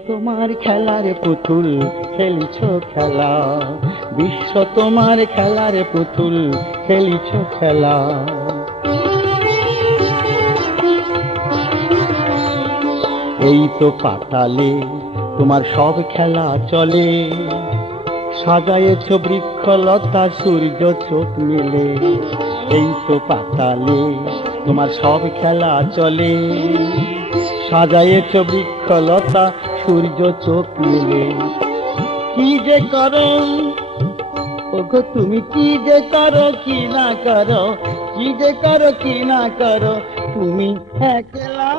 তোমার খেলার পুতুল খেলিছ খেলা, বিশ্ব তোমার খেলার পুতুল খেলিছ খেলা। এই তো পাতালে তোমার সব খেলা চলে, সাজায়েছ বৃক্ষলতা সূর্য চোখ মেলে। এই তো পাতালে তোমার সব খেলা চলে, সাজায়েছ বৃক্ষলতা সূর্য চোখ মেলে। কি যে করো ওগো তুমি, কি যে করো কি না করো, কি যে করো কি না করো তুমি একলা।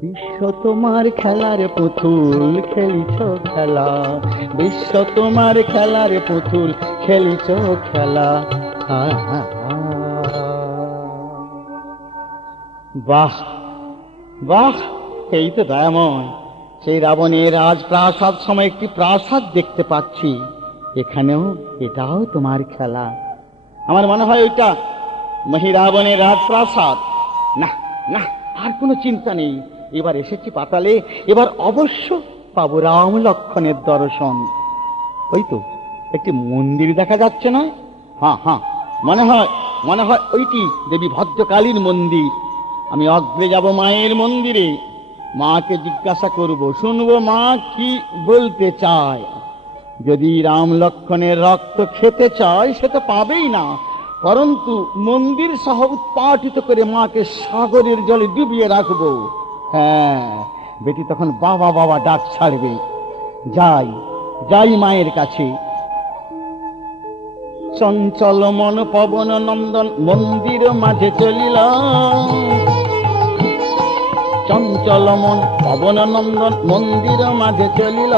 বিশ্ব তোমার খেলার পুতুল খেলিছ খেলা, বিশ্ব তোমার খেলার পুতুল খেলিছ খেলা। বাহ বাহ, এই তো দয়াময়। সেই রাবণের রাজপ্রাসাদ সময় একটি প্রাসাদ দেখতে পাচ্ছি, এখানেও এটাও তোমার খেলা। আমার মনে হয় ওইটা মহিরাবণের রাজপ্রাসাদ। না না, আর কোনো চিন্তা নেই, এবার এসেছি পাতালে, এবার অবশ্য পাবো রাম লক্ষণের দর্শন। ওই তো একটি মন্দির দেখা যাচ্ছে নয়? হ্যাঁ হ্যাঁ, মনে হয় ওইটি দেবী ভদ্রকালীর মন্দির। আমি অগ্রে যাব মায়ের মন্দিরে, মাকে জিজ্ঞাসা করব, শুনবো মা কি বলতে চায়। যদি রাম লক্ষণের রক্ত খেতে চায় সে তো পাবেই না, পরন্তু মন্দির সহ উৎপাটিত করে মাকে সাগরের জলে ডুবিয়ে রাখবো। হ্যাঁ, বেটি তখন বাবা বাবা ডাক ছাড়বে। যাই যাই মায়ের কাছে। চঞ্চল মন পবন নন্দন মন্দির মাঝে চলিল, চঞ্চল মন পবন নন্দন মন্দির মাঝে চলিল।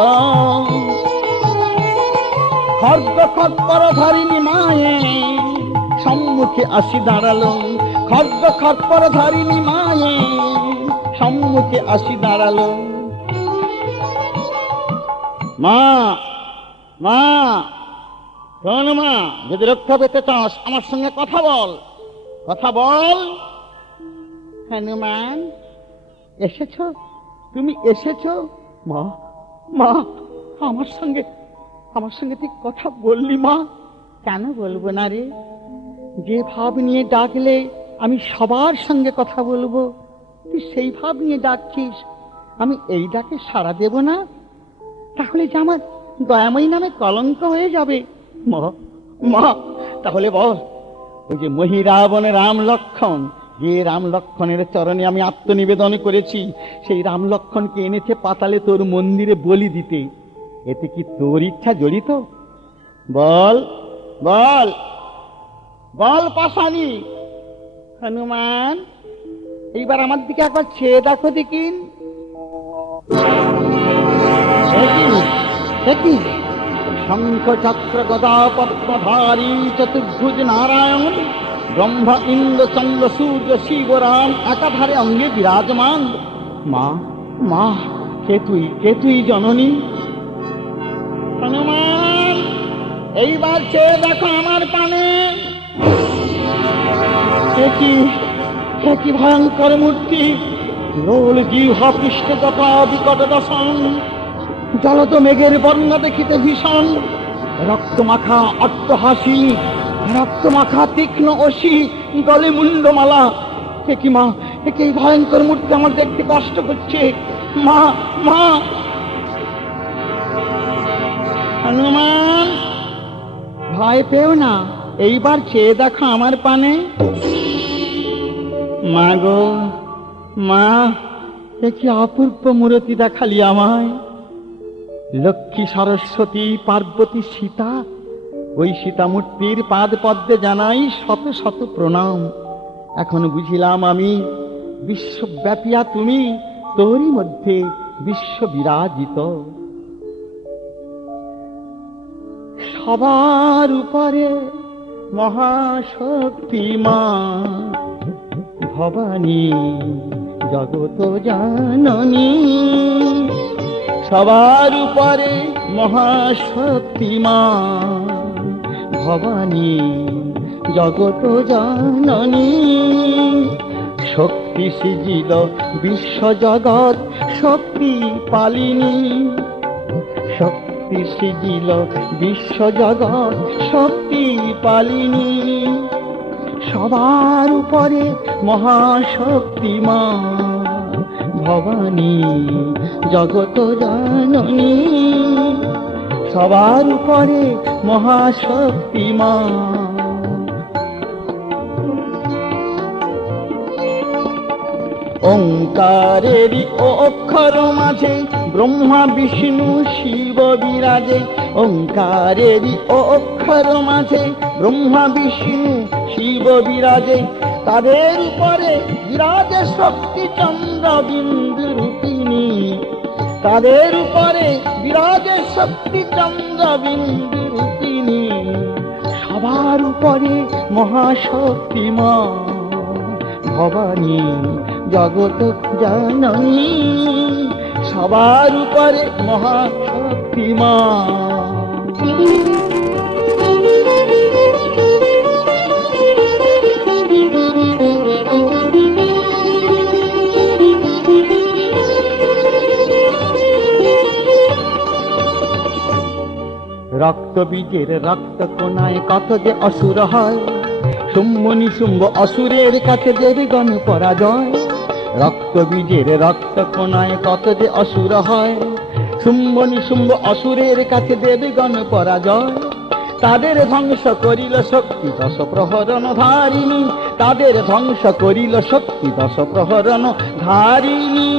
খর্গ খপ্পর ধারিণী মায়ে সম্মুখে আসি দাঁড়ালো, খর্গ খপ্পর ধারিণী মায়ে সম্মুখে আসি দাঁড়ালো। মা মা, শোন মা, যদি রক্ষা পেতে চাস আমার সঙ্গে কথা বল, কথা বল। হনুমান, এসেছ? তুমি এসেছ? মা মা, আমার সঙ্গে তুই কথা বললি মা? কেন বলবো না রে? যে ভাব নিয়ে ডাকলে আমি সবার সঙ্গে কথা বলবো, তুই সেই ভাব নিয়ে ডাকছিস, আমি এই ডাকে সাড়া দেব না? তাহলে যে আমার দয়াময়ী নামে কলঙ্ক হয়ে যাবে। মা মা, তাহলে বল, ওই যে মহিরাবণ রাম লক্ষণ, যে রাম লক্ষণের চরণে আমি আত্মনিবেদন করেছি, সেই রাম লক্ষণকে এনেছে পাতালে তোর মন্দিরে বলি দিতে, এতে কি তোর ইচ্ছা জড়িত? বল বল বল পাশানি। হনুমান, এইবার আমার দিকে একবার ছেয়ে দেখো দেখিন। শঙ্খ চক্র গদা পদ্মধারী চতুর্ভুজ নারায়ণ, ব্রহ্মা ইন্দ্র চন্দ্র সূর্য শিব রাম একাধারে অঙ্গে বিরাজমান। মা মা, কে তুই জননী? হনুমান, এইবার চেয়ে দেখো আমার পানে। কি ভয়ঙ্কর মূর্তি! লোল জিহ্বা পৃষ্ঠ তথা বিকট দশন, জলদ মেঘের বর্ণা দেখিতে ভীষণ। রক্তমাখা অট্টহাসি, রক্তমাখা তীক্ষ্ণ অসি, গলে মুন্ডমালা। কি মা, এই ভয়ঙ্কর মূর্তি আমার দেখতে কষ্ট করছে। মা মা। হনুমান, ভয় পেও না, এইবার চেয়ে দেখো আমার পানে। মা গো মা, কি অপূর্ব মূর্তি দেখালি আমায়। লক্ষ্মী সরস্বতী পার্বতী সীতা, ওই সীতা মূর্তির পাদ পদ্মে জানাই শত শত প্রণাম। এখন বুঝিলাম আমি বিশ্বব্যাপিয়া তুমি, তোরই মধ্যে বিশ্ব বিরাজিত। সবার উপরে মহাশক্তিমান ভবানী জগত জাননী, সবার উপরে মহাশক্তিমান ভবানী জগত জাননী। শক্তি শক্তি সিজিল বিশ্বজগৎ শক্তি পালিনী, শক্তি সিজিল বিশ্বজগৎ শক্তি পালিনী। সবার উপরে মহাশক্তিমান ভবানী জগত জননী, সবার উপরে মহাশক্তিমান। ওঙ্কারেরই অক্ষর মাঝে ব্রহ্মা বিষ্ণু শিব বিরাজে, ওঙ্কারেরই অক্ষর মাঝে ব্রহ্মা বিষ্ণু শিব বিরাজে। তাদের উপরে বিরাজে শক্তি চন্দ্র বিন্দু রূপিণী, তাদের উপরে বিরাজে শক্তি চন্দ্র বিন্দু রূপিণী। সবার উপরে মহাশক্তিমান ভবানী জগত জননী, সবার উপরে মহাশক্তিমান। রক্ত বীজের রক্ত কোনায় কত যে অসুর হয়, শুম্ভ নিশুম্ভ অসুরের কাছে দেবগণ পরাজয়। রক্ত বীজের রক্ত কোনায় কত যে অসুর হয়, শুম্ভ নিশুম্ভ অসুরের কাছে দেবগণ পরাজয়। তাদের ধ্বংস করিল শক্তি দশ প্রহরণ ধারিণী, তাদের ধ্বংস করিল শক্তি দশ প্রহরণ ধারিণী।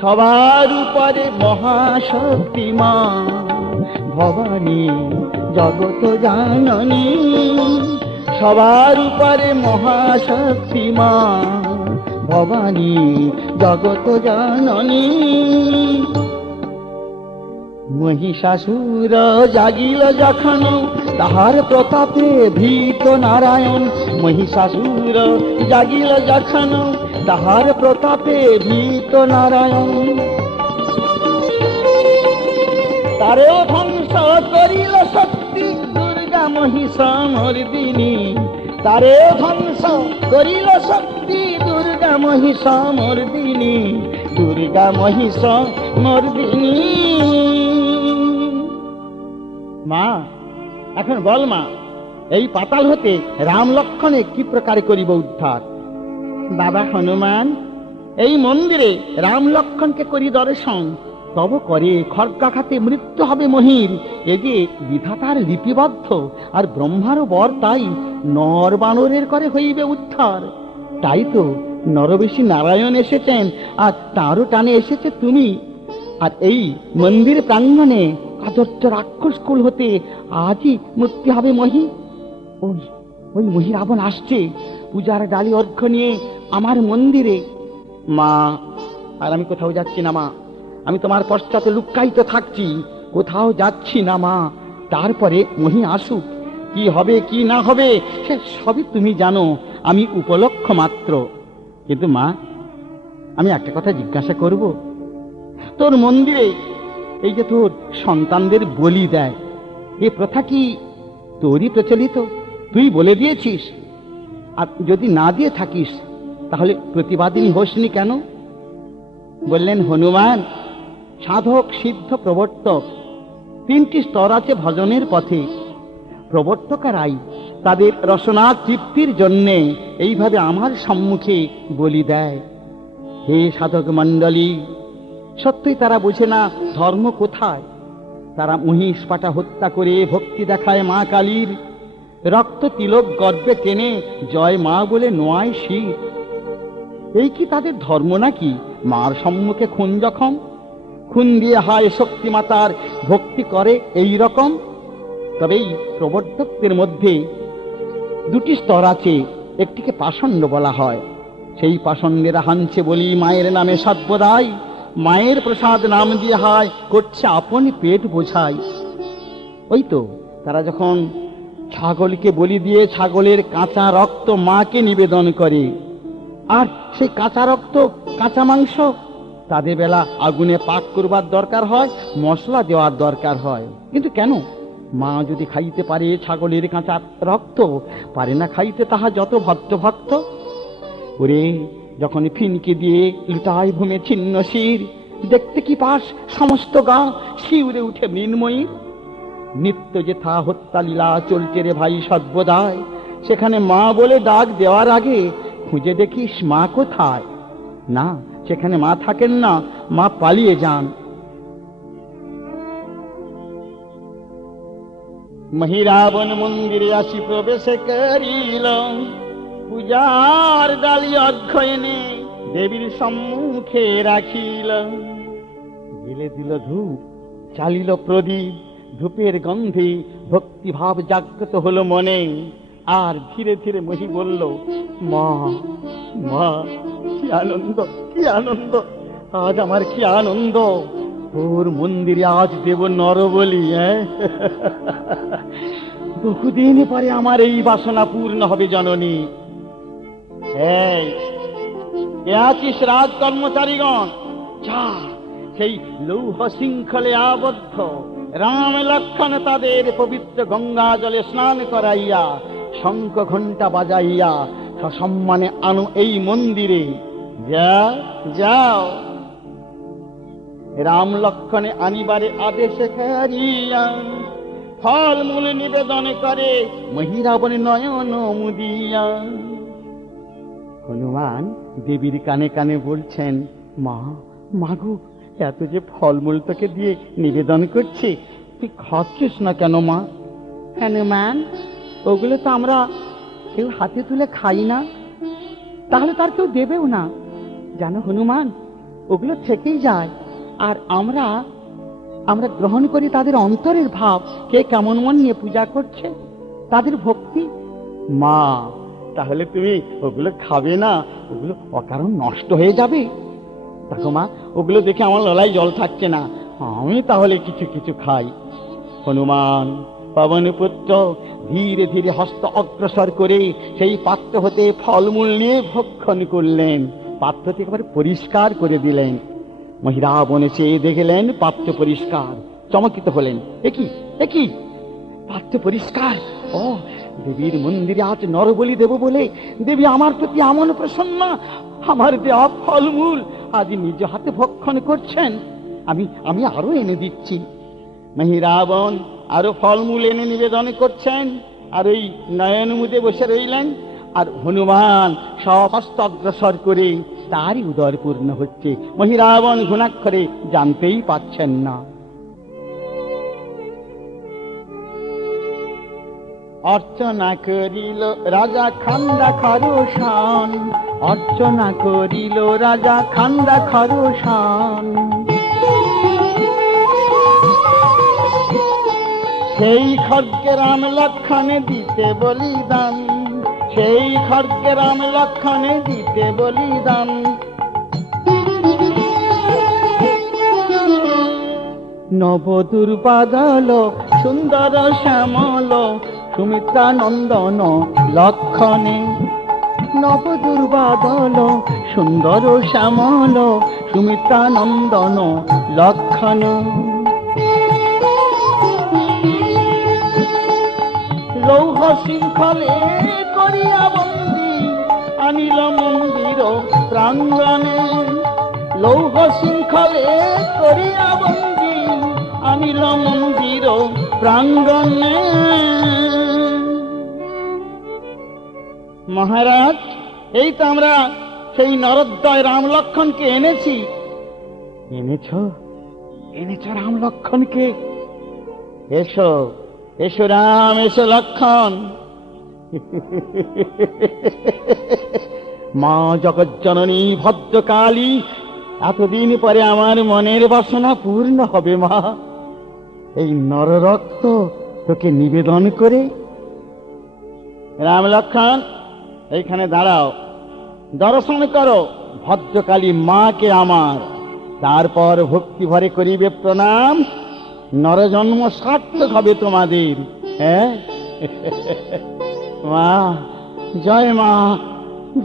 সবার উপরে মহাশক্তিমান ভবানী জগত জননী, সবার উপরে মহাশক্তিমান ভবানী জগত জননী। মহিষাসুর জাগিল যখন তাহার প্রতাপে ভীত নারায়ণ, মহিষাসুর জাগিল যখন তাহার প্রতাপে ভীত নারায়ণ। তারেও ধ্বংস করিল শক্তি দুর্গা মহিষামর্দিনী, তারেও ধ্বংস করিল শক্তি দুর্গা মহিষামর্দিনী, দুর্গা মহিষামর্দিনী। মা, এখন বল মা, এই পাতাল হতে রাম লক্ষণে কি প্রকারে করিব উদ্ধার? বাবা হনুমান, এই মন্দিরে রাম লক্ষণকে করি দর্শন, তব করে খড়্গাঘাতে মৃত্যু হবে মহির। এ যে বিধাতার লিপিবদ্ধ, আর ব্রহ্মারও বর তাই নর বানরের করে হইবে উদ্ধার। তাই তো নরবেশী নারায়ণ এসেছেন, আর তাঁরও টানে এসেছে তুমি। আর এই মন্দির প্রাঙ্গণে আদর্শ রাক্ষস কুল হতে আজই মুক্তি হবে মহি। ওই ওই মহি রাবণ আসছে পূজার ডালি অর্ঘ্য নিয়ে আমার মন্দিরে। মা, আর আমি কোথাও যাচ্ছি না মা, আমি তোমার পশ্চাতে লুক্কায়িত থাকছি, কোথাও যাচ্ছি না মা। তারপরে মহি আসুক, কি হবে কি না হবে সে সবই তুমি জানো, আমি উপলক্ষ মাত্র। কিন্তু মা, আমি একটা কথা জিজ্ঞাসা করব, তোর মন্দিরে এই যে তোর সন্তানদের বলি দেয়, এ প্রথা কি তোরই প্রচলিত? তুই বলে দিয়েছিস? আর যদি না দিয়ে থাকিস তাহলে প্রতিবাদিনী হোসনি কেন? বললেন, হনুমান, সাধক সিদ্ধ প্রবর্তক তিনটি স্তর আছে ভজনের পথে। প্রবর্তকারাই তাদের রসনা তৃপ্তির জন্যে এইভাবে আমার সম্মুখে বলি দেয়। হে সাধক মণ্ডলী, সত্যই তারা বোঝে না ধর্ম কোথায়। তারা মহিষ পাটা হত্যা করে ভক্তি দেখায় মা কালীর, রক্ত তিলক গর্বে টেনে জয় মা বলে নোয়ায় শির। এই কি তাদের ধর্ম নাকি? মার সম্মুখে খুন জখম, খুন দিয়ে হয় শক্তি মাতার ভক্তি করে এই রকম। তবে এই প্রবর্তকদের মধ্যে দুটি স্তর আছে, একটিকে পাষণ্ড বলা হয়। সেই পাষণ্ডেরা হানছে বলি মায়ের নামে সর্বদাই, মায়ের প্রসাদ নাম দিয়ে হয় করছে আপন পেট বোঝাই। ওই তো তারা যখন ছাগলকে বলি দিয়ে ছাগলের কাঁচা রক্ত মাকে নিবেদন করে, আর সেই কাঁচা রক্ত কাঁচা মাংস তাদের বেলা আগুনে পাক করবার দরকার হয়, মশলা দেওয়ার দরকার হয়। কিন্তু কেন? মা যদি খাইতে পারে ছাগলের কাঁচা রক্ত, পারে না খাইতে তাহা যত ভক্ত ভক্ত? ওরে যখন ফিনকে দিয়ে লুটায় ভূমে ছিন্ন শির, দেখতে কি পাস সমস্ত গা শিউরে উঠে মৃন্ময়ী। নিত্য যেথা হত্যা লীলা চলছে রে ভাই সর্বদাই, সেখানে মা বলে ডাক দেওয়ার আগে খুঁজে দেখিস মা কোথায়। না, সেখানে মা থাকেন না, মা পালিয়ে যান। মহিরাবণ মন্দিরে আসি প্রবেশ করিল, পূজার ডালি অর্ঘ্য এনে দেবীর সম্মুখে রাখিল। গেলে দিল ধূপ, চালিল প্রদীপ, ধূপের গন্ধে ভক্তিভাব জাগ্রত হলো মনে। আর ধীরে ধীরে মহি বলল, মা মা, কি আনন্দ, কি আনন্দ, আজ আমার কি আনন্দ। তোর মন্দিরে আজ দেব নরবলি। বহুদিন পরে আমার এই বাসনা পূর্ণ হবে জননী। এই আছিস রাজ কর্মচারীগণ, যা সেই লৌহ শৃঙ্খলে আবদ্ধ রাম লক্ষণ তাদের পবিত্র গঙ্গা জলে স্নান করাইয়া শঙ্খ ঘণ্টা বাজাইয়া সসম্মানে আনো এই মন্দিরে। যাও যাও। রাম লক্ষণে আনিবারে আদেশ করিয়া ফল মূল নিবেদন করে মহিরাবণে নয়ন মুদিয়া। হনুমান দেবীর কানে কানে বলছেন, মা মাগো, এত যে ফলমূল তোকে দিয়ে নিবেদন করছি, তুই খাচ্ছিস না কেন মা? হনুমান, ওগুলো তো আমরা কেউ হাতে তুলে খাই না, তাহলে তার কেউ দেবেও না। জানো হনুমান, ওগুলো থেকেই যায়, আর আমরা আমরা গ্রহণ করি তাদের অন্তরের ভাব, কে কেমন মন নিয়ে পূজা করছে, তাদের ভক্তি। মা, তাহলে তুমি ওগুলো খাবে না, ওগুলো অকারণ নষ্ট হয়ে যাবে। দেখো মা, ওগুলো দেখে আমার গলায় জল থাকছে না, আমি তাহলে কিছু কিছু খাই। হনুমান পবনপুত্র ধীরে ধীরে হস্ত অগ্রসর করে সেই পাত্র হতে ফলমূল নিয়ে ভক্ষণ করলেন, পাত্রটি একেবারে পরিষ্কার করে দিলেন। মহিরাবণ এসে দেখলেন পাত্র পরিষ্কার, চমকিত হলেন, একই একই পাত্র পরিষ্কার। ও, দেবীর মন্দিরে আজ নরবলি দেব বলে দেবী আমার প্রতি এমন প্রসন্ন, আমার দেওয়া ফলমূল আজ নিজ হাতে ভক্ষণ করছেন। আমি আরো এনে দিচ্ছি। মহিরাবণ আরো ফলমূল এনে নিবেদন করছেন, আর ওই নয়ন মুদে বসে রইলেন। আর হনুমান সব হস্ত অগ্রসর করে তারই উদর পূর্ণ হচ্ছে, মহিরাবণ ঘুণাক্ষরে জানতেই পাচ্ছেন না। অর্চনা করিল রাজা খান্দা খরুশান, অর্চনা করিল রাজা খান্দা খরুশান। সেই খড়গে রাম লক্ষণে দিতে বলিদান, সেই খড়গে রাম লক্ষণে দিতে বলিদান। নব দুর্বাদল সুন্দর শ্যামল সুমিত্রা নন্দন লক্ষণে। নব দুর্বাদল সুন্দর শ্যামল সুমিত্রা নন্দন লক্ষণ। লৌহ শৃঙ্খলে করিয়া বন্দী আনিল মন্দির প্রাঙ্গণে। লৌহ শৃঙ্খলে করিয়া বন্দী আনিল মন্দির প্রাঙ্গণে। মহারাজ, এই তো আমরা সেই নরোদয় রাম লক্ষণকে এনেছি। এনেছ এনেছ রাম লক্ষণকে? এসো এসো রাম, এসো লক্ষণ। মা জগজ্জননী ভদ্রকালী, এতদিন পরে আমার মনের বাসনা পূর্ণ হবে মা। এই নররক্ত তোকে নিবেদন করে। রাম লক্ষণ, এইখানে দাঁড়াও, দর্শন করো ভদ্রকালী মাকে আমার, তারপর ভক্তি ভরে করিবে প্রণাম। নরজন্ম সার্থক হবে তোমাদের। হ্যাঁ মা, জয় মা,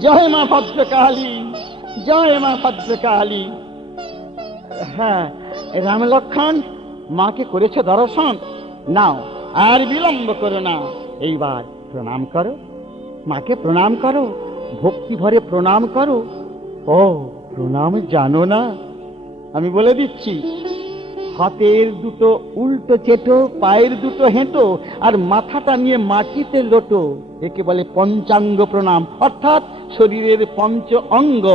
জয় মা ভদ্রকালী, জয় মা ভদ্রকালী। হ্যাঁ রাম লক্ষণ, মাকে করেছে দর্শন, নাও আর বিলম্ব করো না, এইবার প্রণাম করো, মাকে প্রণাম করো। ভক্তি ভরে প্রণাম করো। ও প্রণাম জানো না? আমি বলে দিচ্ছি, হাতের দুটো উল্টো চেটো, পায়ের দুটো হেঁটো, আর মাথাটা নিয়ে মাটিতে লোটো, একে বলে পঞ্চাঙ্গ প্রণাম। অর্থাৎ শরীরের পঞ্চ অঙ্গ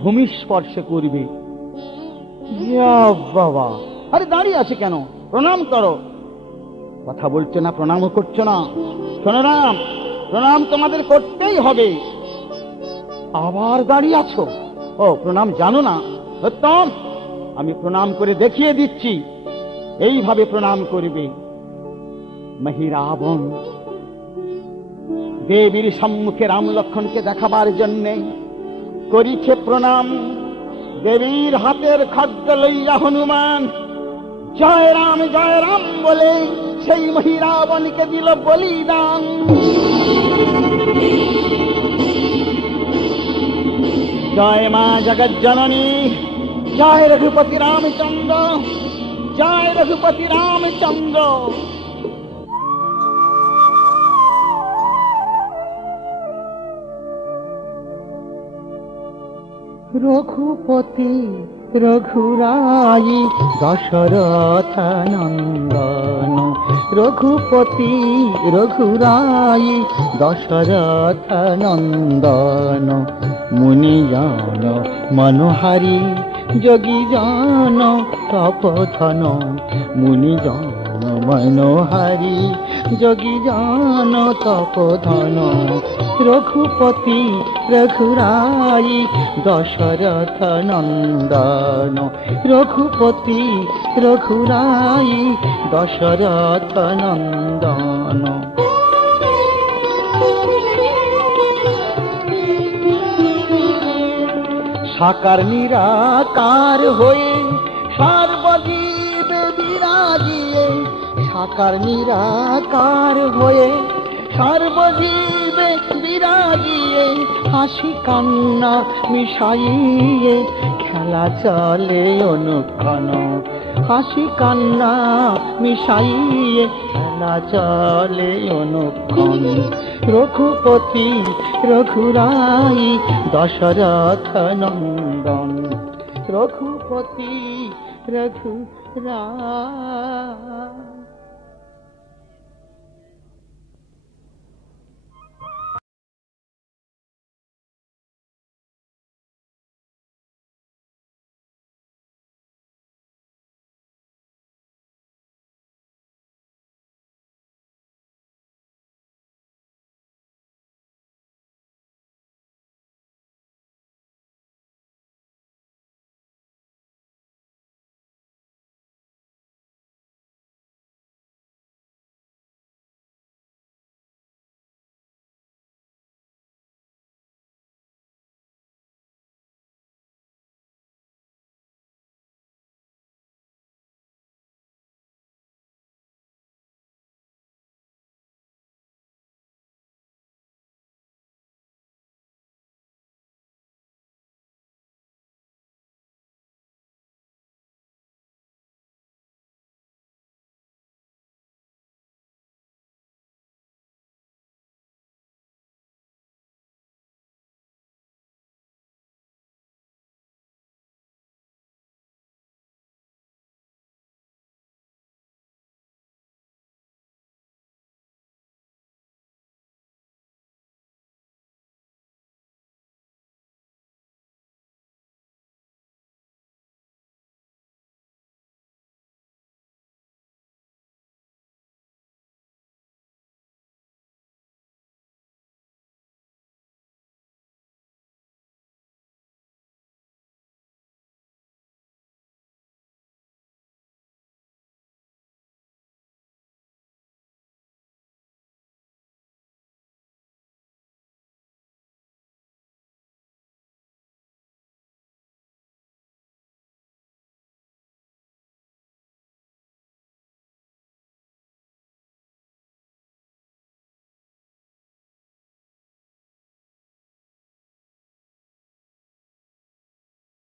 ভূমি স্পর্শ করবে। বাবা, আরে দাঁড়িয়ে আছে কেন? প্রণাম করো। কথা বলছো না, প্রণামও করছো না। শোনো না, প্রণাম তোমাদের করতেই হবে। আবার দাঁড়িয়ে আছো? ও প্রণাম জানো না? উত্তম, আমি প্রণাম করে দেখিয়ে দিচ্ছি। এইভাবে প্রণাম করবে। মহিরাবণ দেবীর সম্মুখে রাম লক্ষ্মণকে দেখাবার জন্যে করিছে প্রণাম। দেবীর হাতের খড়্গ লইয়া হনুমান জয় রাম বলে সেই মহিরাবণকে দিল বলিদান। জয় মা জগৎ জননী, জয় রঘুপতি রামচন্দ্র, জয় রঘুপতি রামচন্দ্র। রঘুপতি রঘুরাই দশরথ নন্দন, রঘুপতি রঘুরাই দশরথ নন্দন। মুনিজন মনোহারি যোগী জন তপধন, মুনিজন মনোহারি যোগী জন তপধন। রঘুপতি রঘুরাই দশরথ নন্দন, রঘুপতি রঘুরাই দশরথ নন্দন। সাকার নিরাকার হয়ে সর্বজীবে বিরাজিয়ে, সাকার নিরাকার হয়ে সর্বজীবে বিরাজিয়ে, হাসি কান্না মিশাইয়ে খেলা চলে অনুক্ষণ। হাসি কান্না মিশাইয়ে খেলা চলে অনুক্ষণ। রঘুপতি রঘুরাই দশরথ নন্দন, রঘুপতি রঘুরাই।